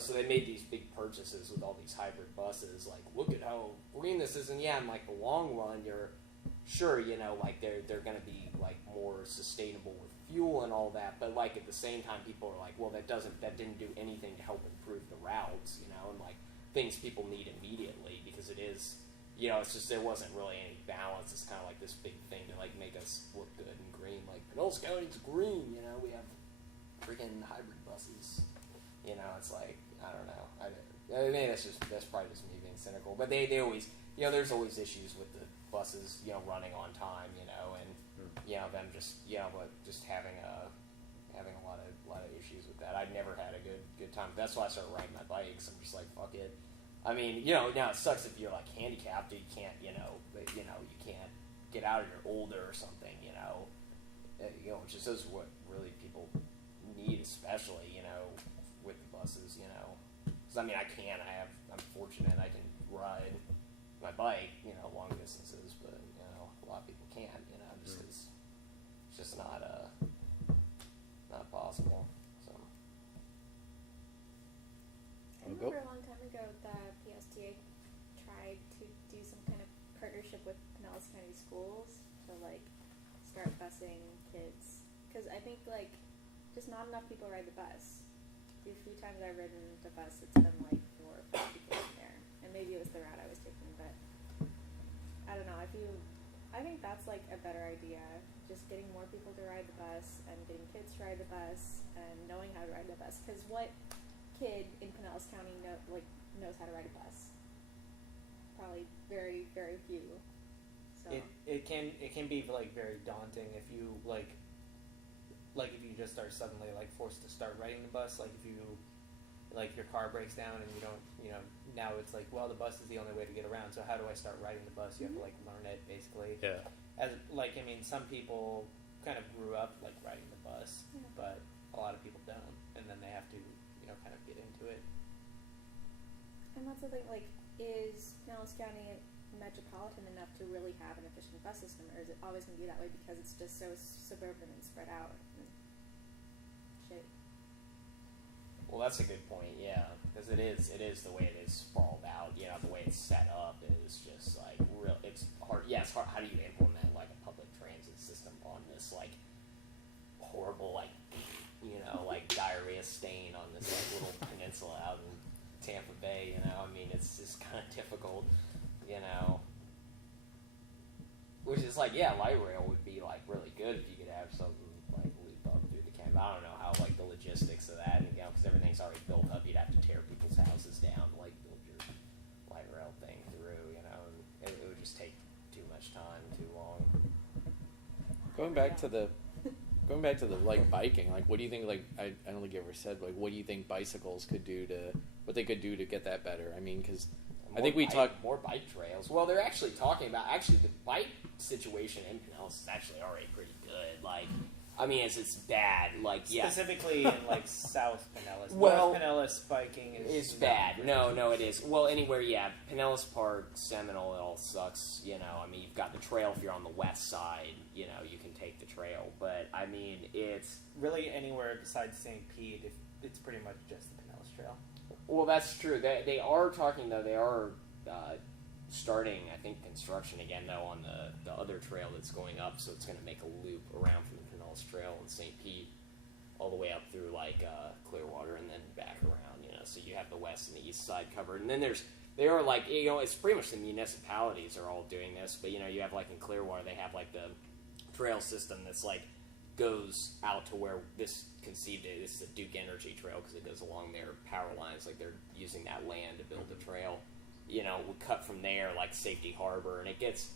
So they made these big purchases with all these hybrid buses. Like, look at how green this is, and in like the long run, you're sure, like they're going to be like more sustainable with fuel and all that. But like at the same time, people are like, well, that didn't do anything to help improve the routes, and like things people need immediately, because it is, it's just there wasn't really any balance. It's kind of like this big thing to like make us look good and green. Like Pinellas County's green, we have freaking hybrid buses. It's like, I don't know. I mean, that's probably just me being cynical. But they always, there's always issues with the buses, running on time, and them just, but just having a lot of issues with that. I've never had a good time. That's why I started riding my bikes. I'm just like, fuck it. I mean, now it sucks if you're like handicapped. You can't, you can't get out, or you're older or something, which is what really people need, especially, with the buses, because I mean, I'm fortunate I can ride my bike, long distances, but a lot of people can't, just because it's just not possible. So I remember a long time ago the PSTA tried to do some kind of partnership with Pinellas County schools to like start busing kids, because I think like just not enough people ride the bus. The few times I've ridden the bus, it's been like 4 or 5 people in there, and maybe it was the route I was taking, but I don't know. I think that's like a better idea. Just getting more people to ride the bus, and getting kids to ride the bus, and knowing how to ride the bus. Because what kid in Pinellas County knows how to ride a bus? Probably very, very few. So it can be like very daunting if you like if you just are suddenly like forced to start riding the bus. Like if you like your car breaks down and you don't, now it's like, well, the bus is the only way to get around, so how do I start riding the bus? You have to like learn it, basically. Yeah. As like, I mean, some people kind of grew up like riding the bus, but a lot of people don't, and then they have to, kind of get into it. And that's the thing, like, is Pinellas County metropolitan enough to really have an efficient bus system, or is it always going to be that way because it's just so suburban and spread out and shit? Well, that's a good point, yeah, because it is the way it is sparse out in Tampa Bay, you know. I mean, it's just kind of difficult, you know. Which is like, yeah, light rail would be like really good if you could have something like loop up through the canyon. I don't know how like the logistics of that, you know, because everything's already built up. You'd have to tear people's houses down to like build your light rail thing through, you know, and it would just take too much time, too long. Going back to the like biking, like what do you think? Like I don't think you ever said like what do you think bicycles could do to what they could do to get that better? I mean, because I think we talked more bike trails. Well, they're actually talking about the bike situation in Pinellas is actually already pretty good. Like, I mean, it's bad. Like, yeah, specifically in like South Pinellas. Well, North Pinellas biking is bad. No, it is. Well, anywhere, yeah. Pinellas Park, Seminole, it all sucks. You know, I mean, you've got the trail if you're on the west side. You know, you can take the trail, but I mean, it's really anywhere besides St. Pete. It's pretty much just the Pinellas Trail. Well, that's true. They are talking though. They are starting, I think, construction again though on the other trail that's going up. So it's going to make a loop around from the Pinellas Trail in St. Pete all the way up through like Clearwater and then back around. You know, so you have the west and the east side covered. And then they are like, you know, it's pretty much the municipalities are all doing this. But you know, you have like in Clearwater, they have like the trail system that's like goes out to where this conceived it. It's the Duke Energy Trail because it goes along their power lines. Like they're using that land to build the trail. You know, we cut from there like Safety Harbor, and it gets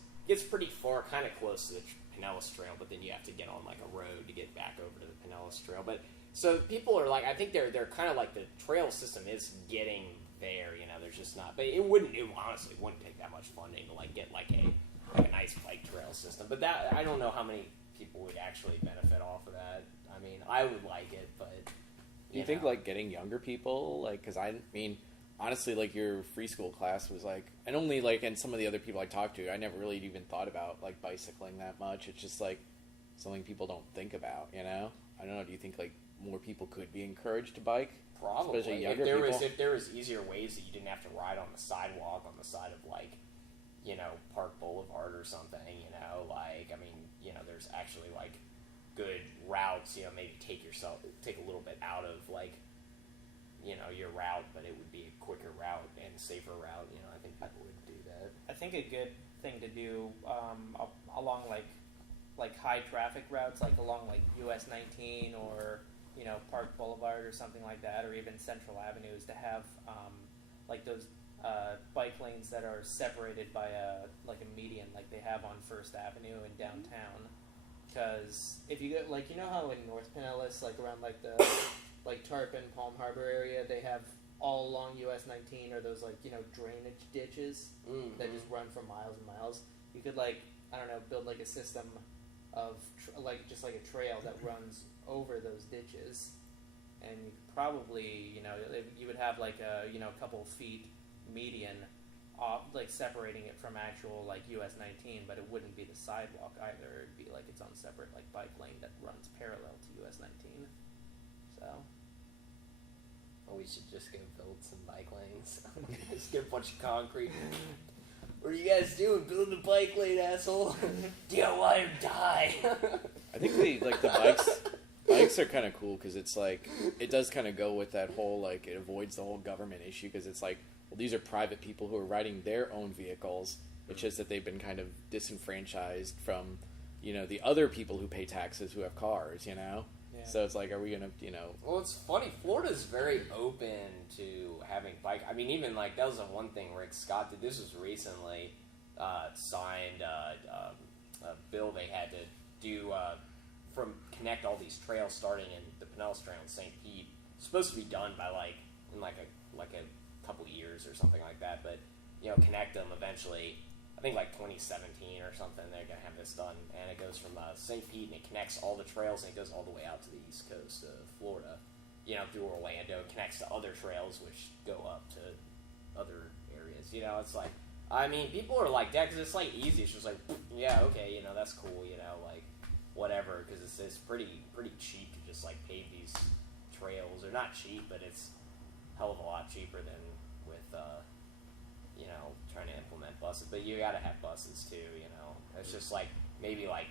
pretty far, kind of close to the Pinellas Trail. But then you have to get on like a road to get back over to the Pinellas Trail. But so people are like, I think they're kind of like the trail system is getting there. You know, there's just not. But it honestly wouldn't take that much funding to like get like a nice bike trail system. But that I don't know how many people would actually benefit off of that. I mean, I would like it, but do you think like getting younger people, like, because I mean, honestly, like your free school class was like, and only like, and some of the other people I talked to, I never really even thought about like bicycling that much. It's just like something people don't think about, you know? I don't know. Do you think like more people could be encouraged to bike? Probably. Especially younger people. If there was easier ways that you didn't have to ride on the sidewalk on the side of like, you know, Park Boulevard or something, you know, like, I mean, you know, there's actually like good routes, you know, maybe take a little bit out of like, you know, your route, but it would be a quicker route and safer route, you know, I think people would do that. I think a good thing to do along like high traffic routes, like along like US 19 or, you know, Park Boulevard or something like that, or even Central Avenue, is to have like those bike lanes that are separated by a median, like they have on First Avenue in downtown. Because if you get, like, you know how in North Pinellas, like around like the like Tarpon, Palm Harbor area, they have all along US 19 or those like, you know, drainage ditches that just run for miles and miles. You could like, I don't know, build like a system of just like a trail that runs over those ditches, and you could probably, you know, you would have like a, you know, a couple feet median off, like separating it from actual like US 19, but it wouldn't be the sidewalk either. It'd be like its own separate like bike lane that runs parallel to US 19. So we should just go build some bike lanes. Just get a bunch of concrete. What are you guys doing? Building a bike lane, asshole. DIY or die. I think the bikes are kind of cool because it's like, it does kind of go with that whole, like, it avoids the whole government issue because it's like, well, these are private people who are riding their own vehicles. It's just that they've been kind of disenfranchised from, you know, the other people who pay taxes who have cars, you know? Yeah. So it's like, are we going to, you know... Well, it's funny. Florida's very open to having bike... I mean, even, like, that was the one thing Rick Scott did. This was recently signed a bill they had to do connect all these trails starting in the Pinellas Trail in St. Pete. It's supposed to be done by, like, in, like a couple years or something like that, but, you know, connect them eventually. I think like 2017 or something, they're going to have this done, and it goes from St. Pete, and it connects all the trails, and it goes all the way out to the east coast of Florida, you know, through Orlando. It connects to other trails, which go up to other areas. You know, it's like, I mean, people are like that, because it's like easy. It's just like, yeah, okay, you know, that's cool, you know, like, whatever, because it's pretty cheap to just like pave these trails. They're not cheap, but it's a hell of a lot cheaper than with you know, trying to implement buses. But you gotta have buses too, you know. It's just like maybe like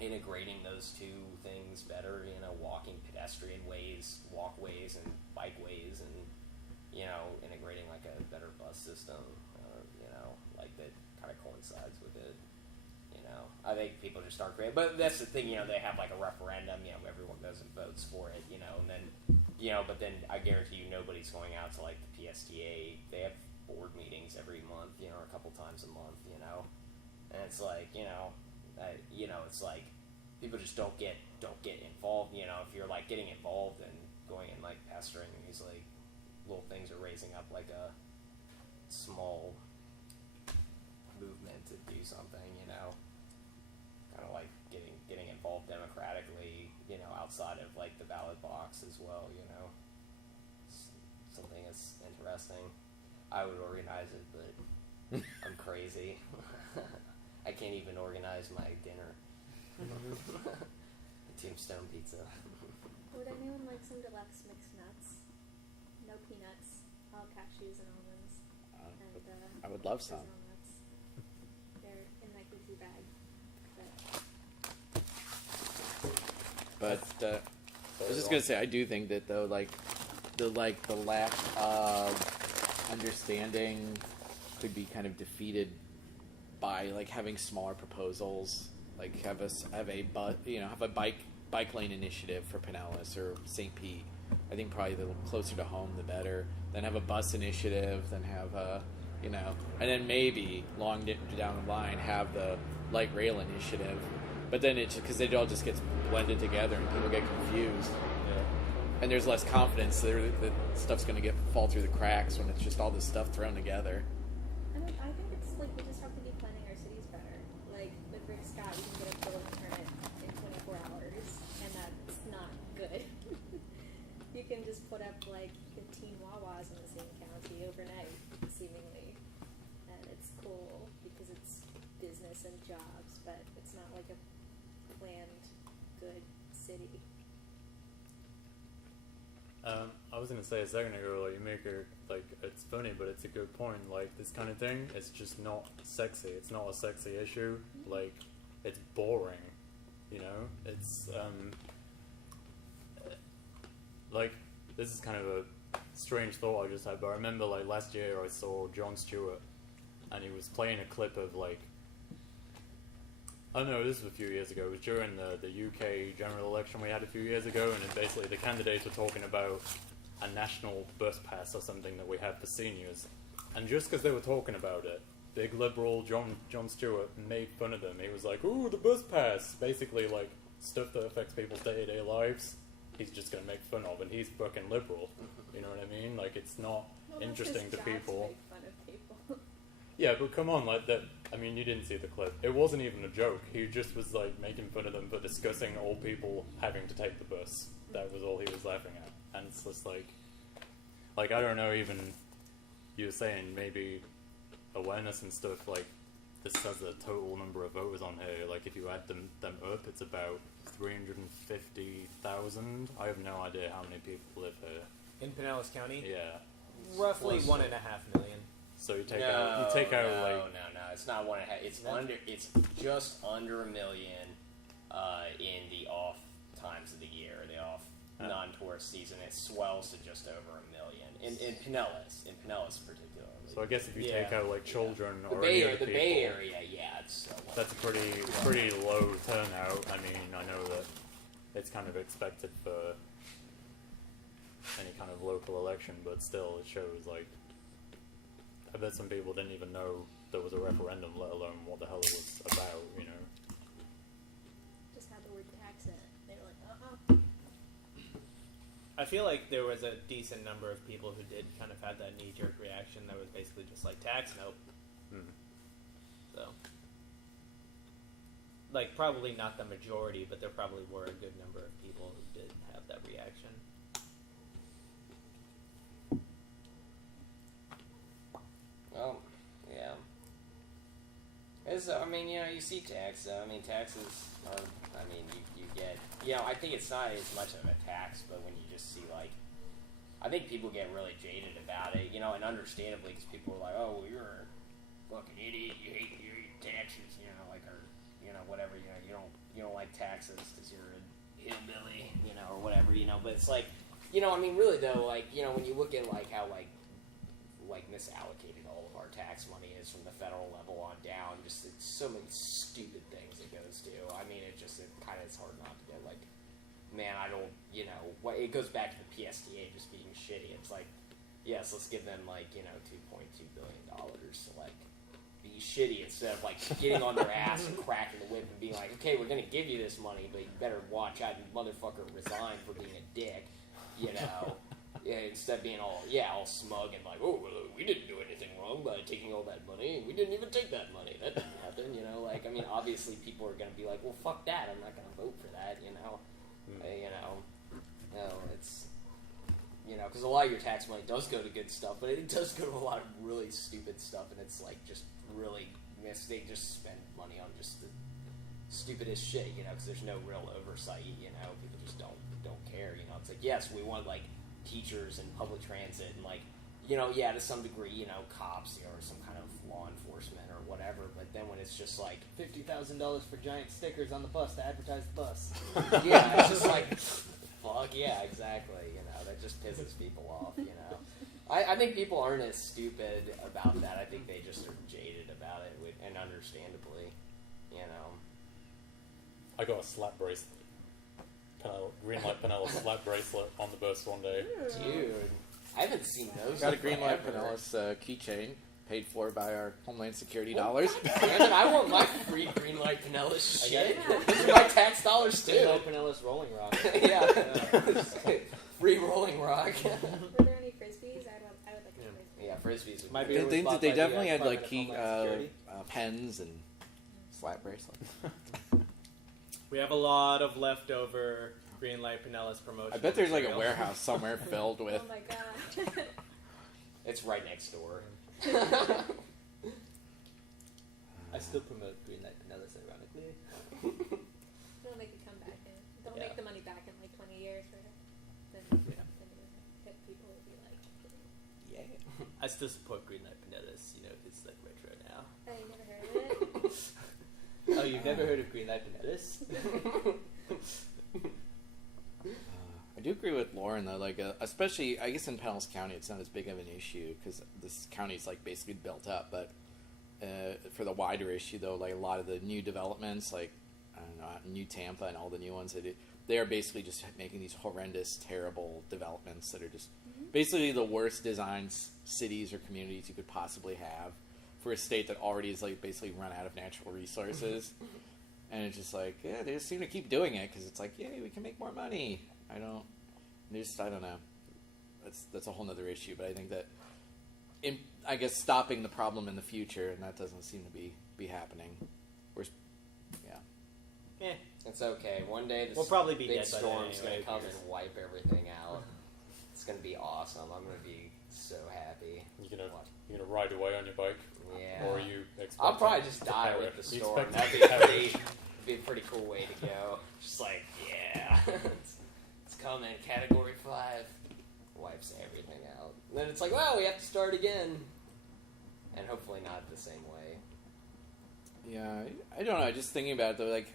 integrating those two things better, you know, walking pedestrian ways, walkways, and bikeways, and integrating like a better bus system, like that kind of coincides with it. I think people just start creating, but that's the thing, they have like a referendum, everyone goes and votes for it, and then, but then I guarantee you nobody's going out to like the PSTA. They have board meetings every month, or a couple times a month, and it's like, it's like people just don't get involved. If you're like getting involved and going and like pestering these like little things or raising up like a small movement to do something, kind of like getting involved democratically, outside of like the ballot box as well, it's something that's interesting. I would organize it, but I'm crazy. I can't even organize my dinner. Tombstone pizza. Would anyone like some deluxe mixed nuts? No peanuts, all cashews and almonds. I would love some. Nuts. They're in my cookie bag. But I was just gonna say, I do think that though, like the lack of understanding could be kind of defeated by like having smaller proposals, like have a bike lane initiative for Pinellas or St. Pete. I think probably the closer to home the better. Then have a bus initiative. Then have and then maybe down the line have the light rail initiative. But then it's because it all just gets blended together and people get confused. Yeah. And there's less confidence that stuff's going to fall through the cracks when it's just all this stuff thrown together. I think it's like we just have to be planning our cities better. Like with Rick Scott, you can get a building permit in 24 hours, and that's not good. You can just put up like 15 Wawas in the same county overnight, seemingly, and it's cool because it's business and jobs, but it's not like a planned good city. I was gonna say a second ago, like you make it like it's funny, but it's a good point. Like this kind of thing, it's just not sexy. It's not a sexy issue. Like it's boring. It's like this is kind of a strange thought I just had, but I remember like last year I saw Jon Stewart, and he was playing a clip of like. Oh no, this was a few years ago. It was during the UK general election we had a few years ago, and basically the candidates were talking about a national bus pass or something that we have for seniors. And just because they were talking about it, big liberal Jon Stewart made fun of them. He was like, "Ooh, the bus pass!" Basically, like stuff that affects people's day-to-day lives. He's just going to make fun of, and he's fucking liberal. You know what I mean? Like it's not interesting to people. To make fun of people. Yeah, but come on, like that. I mean, you didn't see the clip. It wasn't even a joke. He just was like making fun of them for discussing old people having to take the bus. That was all he was laughing at, and it's just like I don't know. Even you were saying maybe awareness and stuff. Like this says the total number of voters on here. Like if you add them up, it's about 350,000. I have no idea how many people live here in Pinellas County. Yeah, roughly 1.5 million. So you take out like no, it's not 1.5. It's just under 1 million in the off times of the year, the off non-tourist season. It swells to just over 1 million in Pinellas particularly. So I guess if you take out like children the or Bay any other the people, Bay Area, yeah, it's that's a pretty low turnout. I mean, I know that it's kind of expected for any kind of local election, but still, it shows like. I bet some people didn't even know there was a referendum, let alone what the hell it was about, Just had the word tax in it. They were like, I feel like there was a decent number of people who did kind of have that knee-jerk reaction that was basically just like, tax, nope. So, like, probably not the majority, but there probably were a good number of people who did have that reaction. Well, yeah. You see tax. Taxes are. You get. I think it's not as much of a tax, but when you just see I think people get really jaded about it. And understandably, because people are like, "Oh, well, you're a fucking idiot. You hate taxes." Or whatever. You don't like taxes because you're a hillbilly. Or whatever. But it's really though, when you look at how like misallocated all of our tax money is from the federal level on down. Just it's so many stupid things it goes to. I mean, it kind of is hard not to go like, man, I don't, it goes back to the PSTA just being shitty. It's like, yes, let's give them like $2.2 billion to like be shitty instead of like getting on their ass and cracking the whip and being like, okay, we're gonna give you this money, but you better watch out, you motherfucker, resign for being a dick, Yeah, instead of being all smug and like, oh, well, we didn't do anything wrong by taking all that money. We didn't even take that money. That didn't happen, Like, I mean, obviously people are going to be like, well, fuck that. I'm not going to vote for that, It's, because a lot of your tax money does go to good stuff, but it does go to a lot of really stupid stuff, and it's like just really, they just spend money on just the stupidest shit, because there's no real oversight, people just don't care, It's like, yes, we want, like, teachers and public transit and like, to some degree, cops or some kind of law enforcement or whatever. But then when it's just like $50,000 for giant stickers on the bus to advertise the bus. Yeah, it's just like, fuck yeah, exactly. That just pisses people off. I think people aren't as stupid about that. I think they just are jaded about it, and understandably, I got a slap bracelet. Greenlight Pinellas slap bracelet on the bus one day. Dude, I haven't seen those. Got a Greenlight Pinellas keychain paid for by our Homeland Security dollars. Damn it, I want my free Greenlight Pinellas shit. These are my tax dollars too. Greenlight Pinellas Rolling Rock. Yeah. Free Rolling Rock. Were there any frisbees? I would like a frisbee. Yeah, frisbees. My beer was They bought by definitely the had like Department of Homeland Security. pens and slap bracelets. We have a lot of leftover Greenlight Pinellas promotion. I bet there's like a material. warehouse somewhere filled with. Oh my god. It's right next door. I still promote Greenlight Pinellas, ironically. They'll make a comeback. They'll make the money back in like 20 years, right? Then people will be like, Yeah. I still support Greenlight Pinellas. It's like retro now. I never heard of it. Oh, you've never heard of Greenlight Pinellas? I do agree with Lauren though, like especially I guess in Pinellas County it's not as big of an issue because this county is like basically built up, but for the wider issue though, like a lot of the new developments, like I don't know, New Tampa and all the new ones they are basically just making these horrendous, terrible developments that are just basically the worst designed cities or communities you could possibly have for a state that already is like basically run out of natural resources. And it's just like, yeah, they just seem to keep doing it because it's like, yeah, we can make more money. I don't know. That's a whole other issue. But I think that, I guess, stopping the problem in the future, and that doesn't seem to be happening. It's okay. One day We'll probably be big dead by then storm's anyway, going to come because- and wipe everything out. It's going to be awesome. I'm going to be so happy. You gonna ride away on your bike? Yeah. Or are you expecting I'll probably just to die perish? with the You storm. expect That'd to be a pretty cool way to go. Just like, yeah, it's coming. Category 5 wipes everything out. And then it's like, well, we have to start again, and hopefully not the same way. Yeah, I don't know. Just thinking about it though, like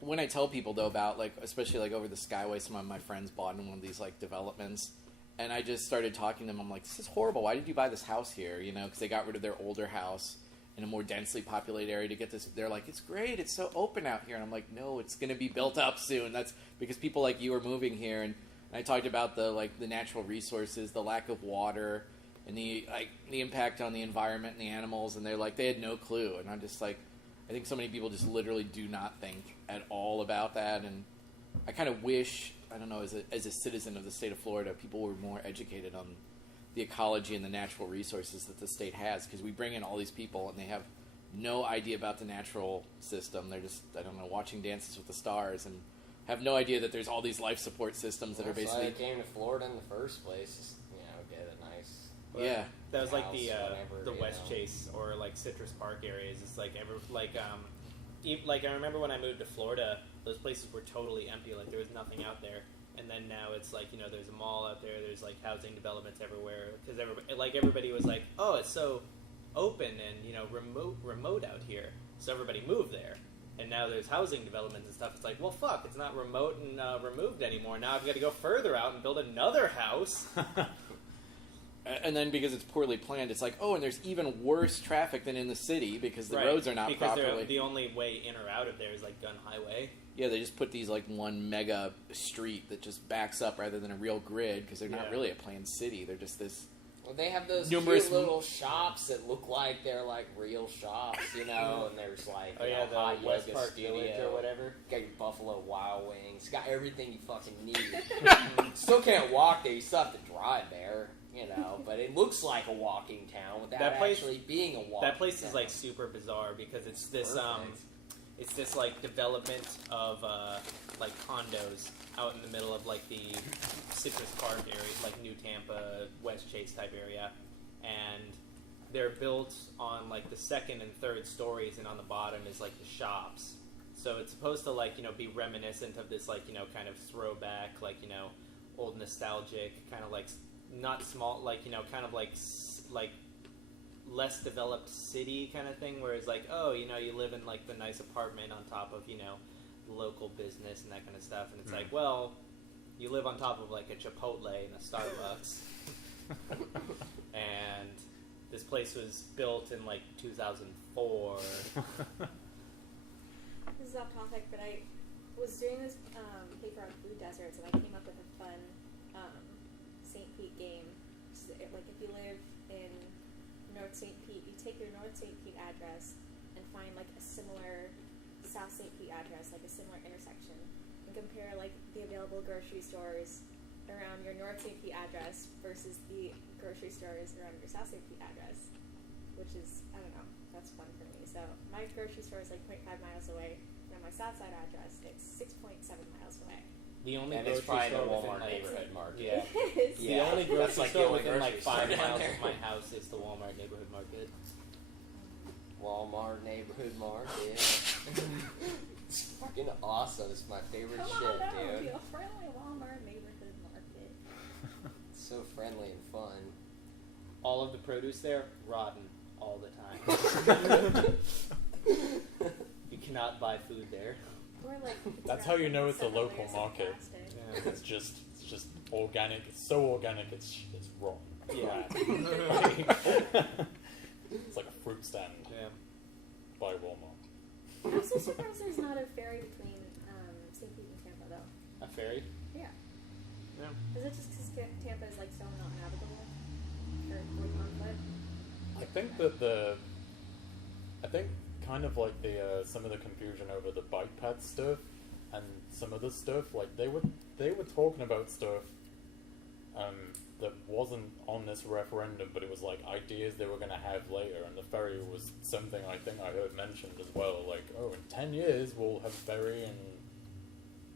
when I tell people though about like, especially like over the Skyway, some of my friends bought in one of these like developments. And I just started talking to them. I'm like, this is horrible. Why did you buy this house here? Because they got rid of their older house in a more densely populated area to get this. They're like, it's great. It's so open out here. And I'm like, no, it's going to be built up soon. That's because people like you are moving here. And I talked about the natural resources, the lack of water, and the impact on the environment and the animals. And they're like, they had no clue. And I'm just like, I think so many people just literally do not think at all about that. And I kind of wish, I don't know, as a citizen of the state of Florida, people were more educated on the ecology and the natural resources that the state has, because we bring in all these people and they have no idea about the natural system. They're just, I don't know, watching Dances with the Stars and have no idea that there's all these life support systems that are That's why basically... they came to Florida in the first place. Get a nice... Yeah. That was like house, the whatever, West Chase or like Citrus Park areas. It's like I remember when I moved to Florida, those places were totally empty. Like there was nothing out there. And then now it's like, there's a mall out there. There's like housing developments everywhere because everybody was like, oh, it's so open and remote out here. So everybody moved there. And now there's housing developments and stuff. It's like, well, fuck, it's not remote and removed anymore. Now I've got to go further out and build another house. And then because it's poorly planned, it's like, oh, and there's even worse traffic than in the city because the Right, roads are not because properly. the only way in or out of there is like Gun Highway. Yeah, they just put these like one mega street that just backs up rather than a real grid because they're not Yeah. really a planned city. They're just this. Well, they have those Numerous cute little shops that look like they're like real shops, you know. And there's like Oh, yeah, the hot West yoga Park studio Village or whatever. Got your Buffalo Wild Wings. Got everything you fucking need. Still can't walk there. You still have to drive there, you know. But it looks like a walking town without That place- actually being a walking. That place town. is like super bizarre because it's this Perfect. it's this like development of like condos out in the middle of like the Citrus Park area, like New Tampa, West Chase type area, and they're built on like the second and third stories, and on the bottom is like the shops. So it's supposed to like be reminiscent of this like kind of throwback like old nostalgic kind of like not small like kind of like less developed city kind of thing, where it's like, oh, you live in like the nice apartment on top of local business and that kind of stuff, and it's like, well, you live on top of like a Chipotle and a Starbucks. And this place was built in like 2004. This is off topic, but I was doing this paper on food deserts, and I came up with a fun St. Pete game. So like if you live in North St. Pete, you take your North St. Pete address and find like a similar South St. Pete address, like a similar intersection, and compare like the available grocery stores around your North St. Pete address versus the grocery stores around your South St. Pete address, which is, I don't know, that's fun for me. So my grocery store is like 0.5 miles away, and on my South Side address, it's 6.7 miles away. The only And it's grocery probably the store within Walmart like, neighborhood market. Yeah. It is. The Yeah, only that's grocery like the store only within like grocery 5 store down miles there. of my house is the Walmart neighborhood market. Walmart neighborhood market. It's fucking awesome. It's my favorite Come shit, on down to dude. a friendly Walmart neighborhood market. It's so friendly and fun. All of the produce there, rotten all the time. You cannot buy food there. Or like That's how you know it's a 7 local layers of market. plastic. Yeah. It's just organic. It's so organic. It's wrong. Yeah. It's like a fruit stand Yeah. by Walmart. I'm so surprised there's not a ferry between St. Pete and Tampa, though. A ferry? Yeah. Yeah. Is it just because Tampa is like so not navigable for conflict? I think that I think kind of like the some of the confusion over the bike path stuff and some of the stuff, like they were talking about stuff that wasn't on this referendum, but it was like ideas they were going to have later, and the ferry was something I think I heard mentioned as well, like, oh, in 10 years we'll have a ferry and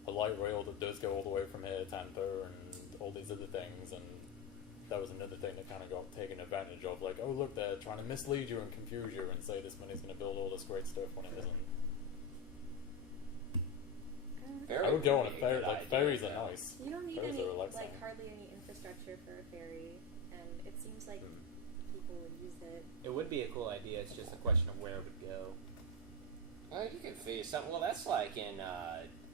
a light rail that does go all the way from here to Tampa and all these other things, and that was another thing that kind of got taken advantage of, like, oh, look, they're trying to mislead you and confuse you and say this money's going to build all this great stuff when it isn't. Ferry I would go on would a be ferry, good like, idea, ferries though. are nice. You don't need Ferries any, are relaxing. like, hardly any infrastructure for a ferry, and it seems like people would use it. It would be a cool idea. It's just a question of where it would go. You could figure something. Well, that's like in,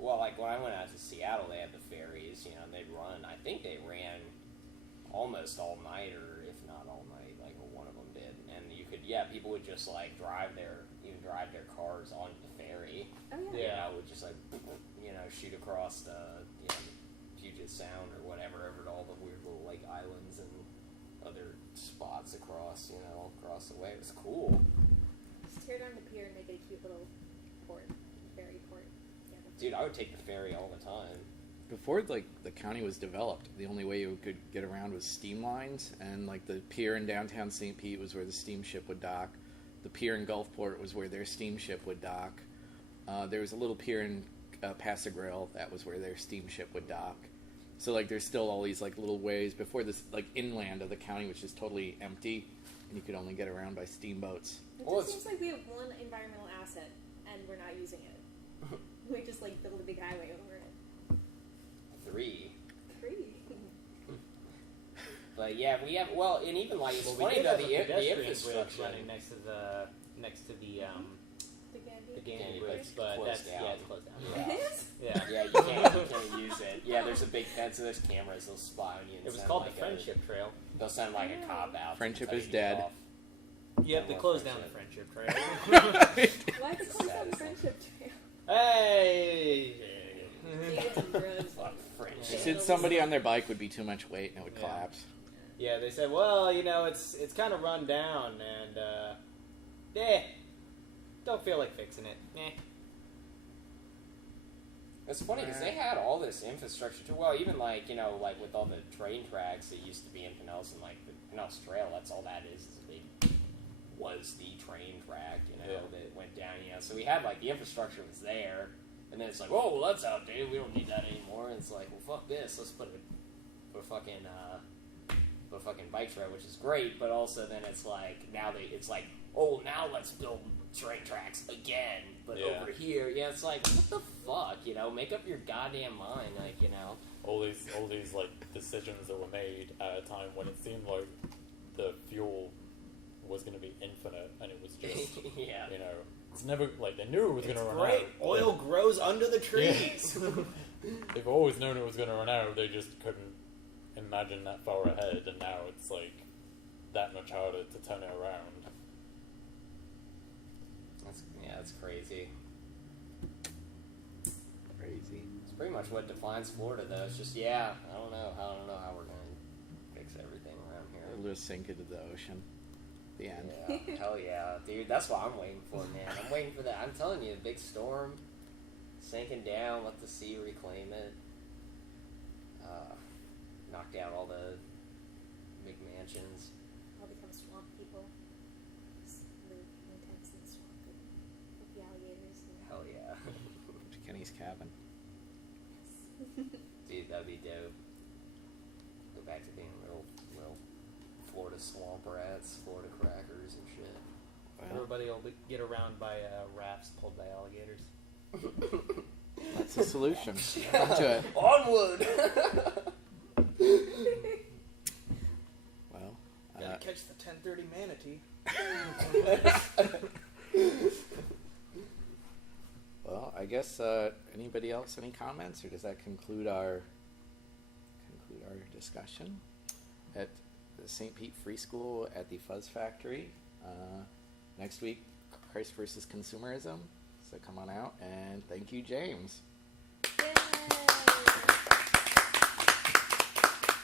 like when I went out to Seattle, they had the ferries, and they'd run. I think they ran almost all night, or if not all night, like one of them did. And you could, people would just like drive their cars on the ferry. Oh, yeah. Yeah. Would just like, shoot across the, Puget Sound or whatever, over to all the weird little like islands and other spots across the way. It was cool. Just tear down the pier and make it a cute little port, ferry port. Yeah. Dude, I would take the ferry all the time. Before like the county was developed, the only way you could get around was steam lines, and like the pier in downtown St. Pete was where the steamship would dock. The pier in Gulfport was where their steamship would dock. There was a little pier in Paso Grill that was where their steamship would dock. So like there's still all these like little ways before this like inland of the county, which is totally empty, and you could only get around by steamboats. It Well, just it's- seems like we have one environmental asset, and we're not using it. We just like build a big highway over it. 3. 3. But yeah, we have, and even like, it's Well, funny we did though, have a the pedestrian bridge infrastructure. running next to the The Gandhi. The Gandhi Gandhi, Bridge, but but it's that's closed down. it's closed down. Yeah. It is? Yeah. Yeah, you can't use it. Yeah, there's a big fence, and there's cameras. They'll spy on you. And It was send called like the Friendship Trail. They'll send like a cop out. Friendship to is tell you to dead. get off. Yep, they more closed down the Friendship Trail. Why'd they close down the Sad. Friendship Trail? Hey. David's and bros. Fuck friendship. They said somebody on their bike would be too much weight and it would Yeah. collapse. Yeah, they said, well, it's kind of run down, and don't feel like fixing it. It's funny because they had all this infrastructure too. Well, even like with all the train tracks that used to be in Pinellas and like in Australia, that's all that is a big was the train track, that went down. So we had like the infrastructure was there, and then it's like, oh, well, that's outdated. We don't need that anymore. And it's like, well, fuck this. Let's put a fucking bike trail, which is great. But also then it's like now now let's build train tracks again. But over here, it's like, what the fuck, make up your goddamn mind, All these like decisions that were made at a time when it seemed like the fuel was going to be infinite, and it was just, yeah. it's never like they knew it was going to run Great. out. Oil grows under the trees. They've always known it was going to run out. They just couldn't imagine that far ahead, and now it's like that much harder to turn it around. That's crazy. Crazy. It's pretty much what defines Florida, though. It's just, I don't know how we're going to fix everything around here. It'll just sink into the ocean. The end. Yeah, hell yeah, dude. That's what I'm waiting for, man. I'm waiting for that. I'm telling you, a big storm, sinking down, let the sea reclaim it, knock out all the big mansions. All become swamp people. Just live intense in the swamp with the alligators. And Hell yeah. To Kenny's cabin. Dude, that'd be dope. Go back to being real Florida swamp rats, Florida crackers and shit. Well, Everybody will get around by rafts pulled by alligators. that's a solution. Come to it. Onward! Well, Gotta catch the 10:30 manatee. well, I guess anybody else any comments, or does that conclude our discussion at the St. Pete Free School at the Fuzz Factory? Next week, Christ versus Consumerism. So come on out, and thank you, James.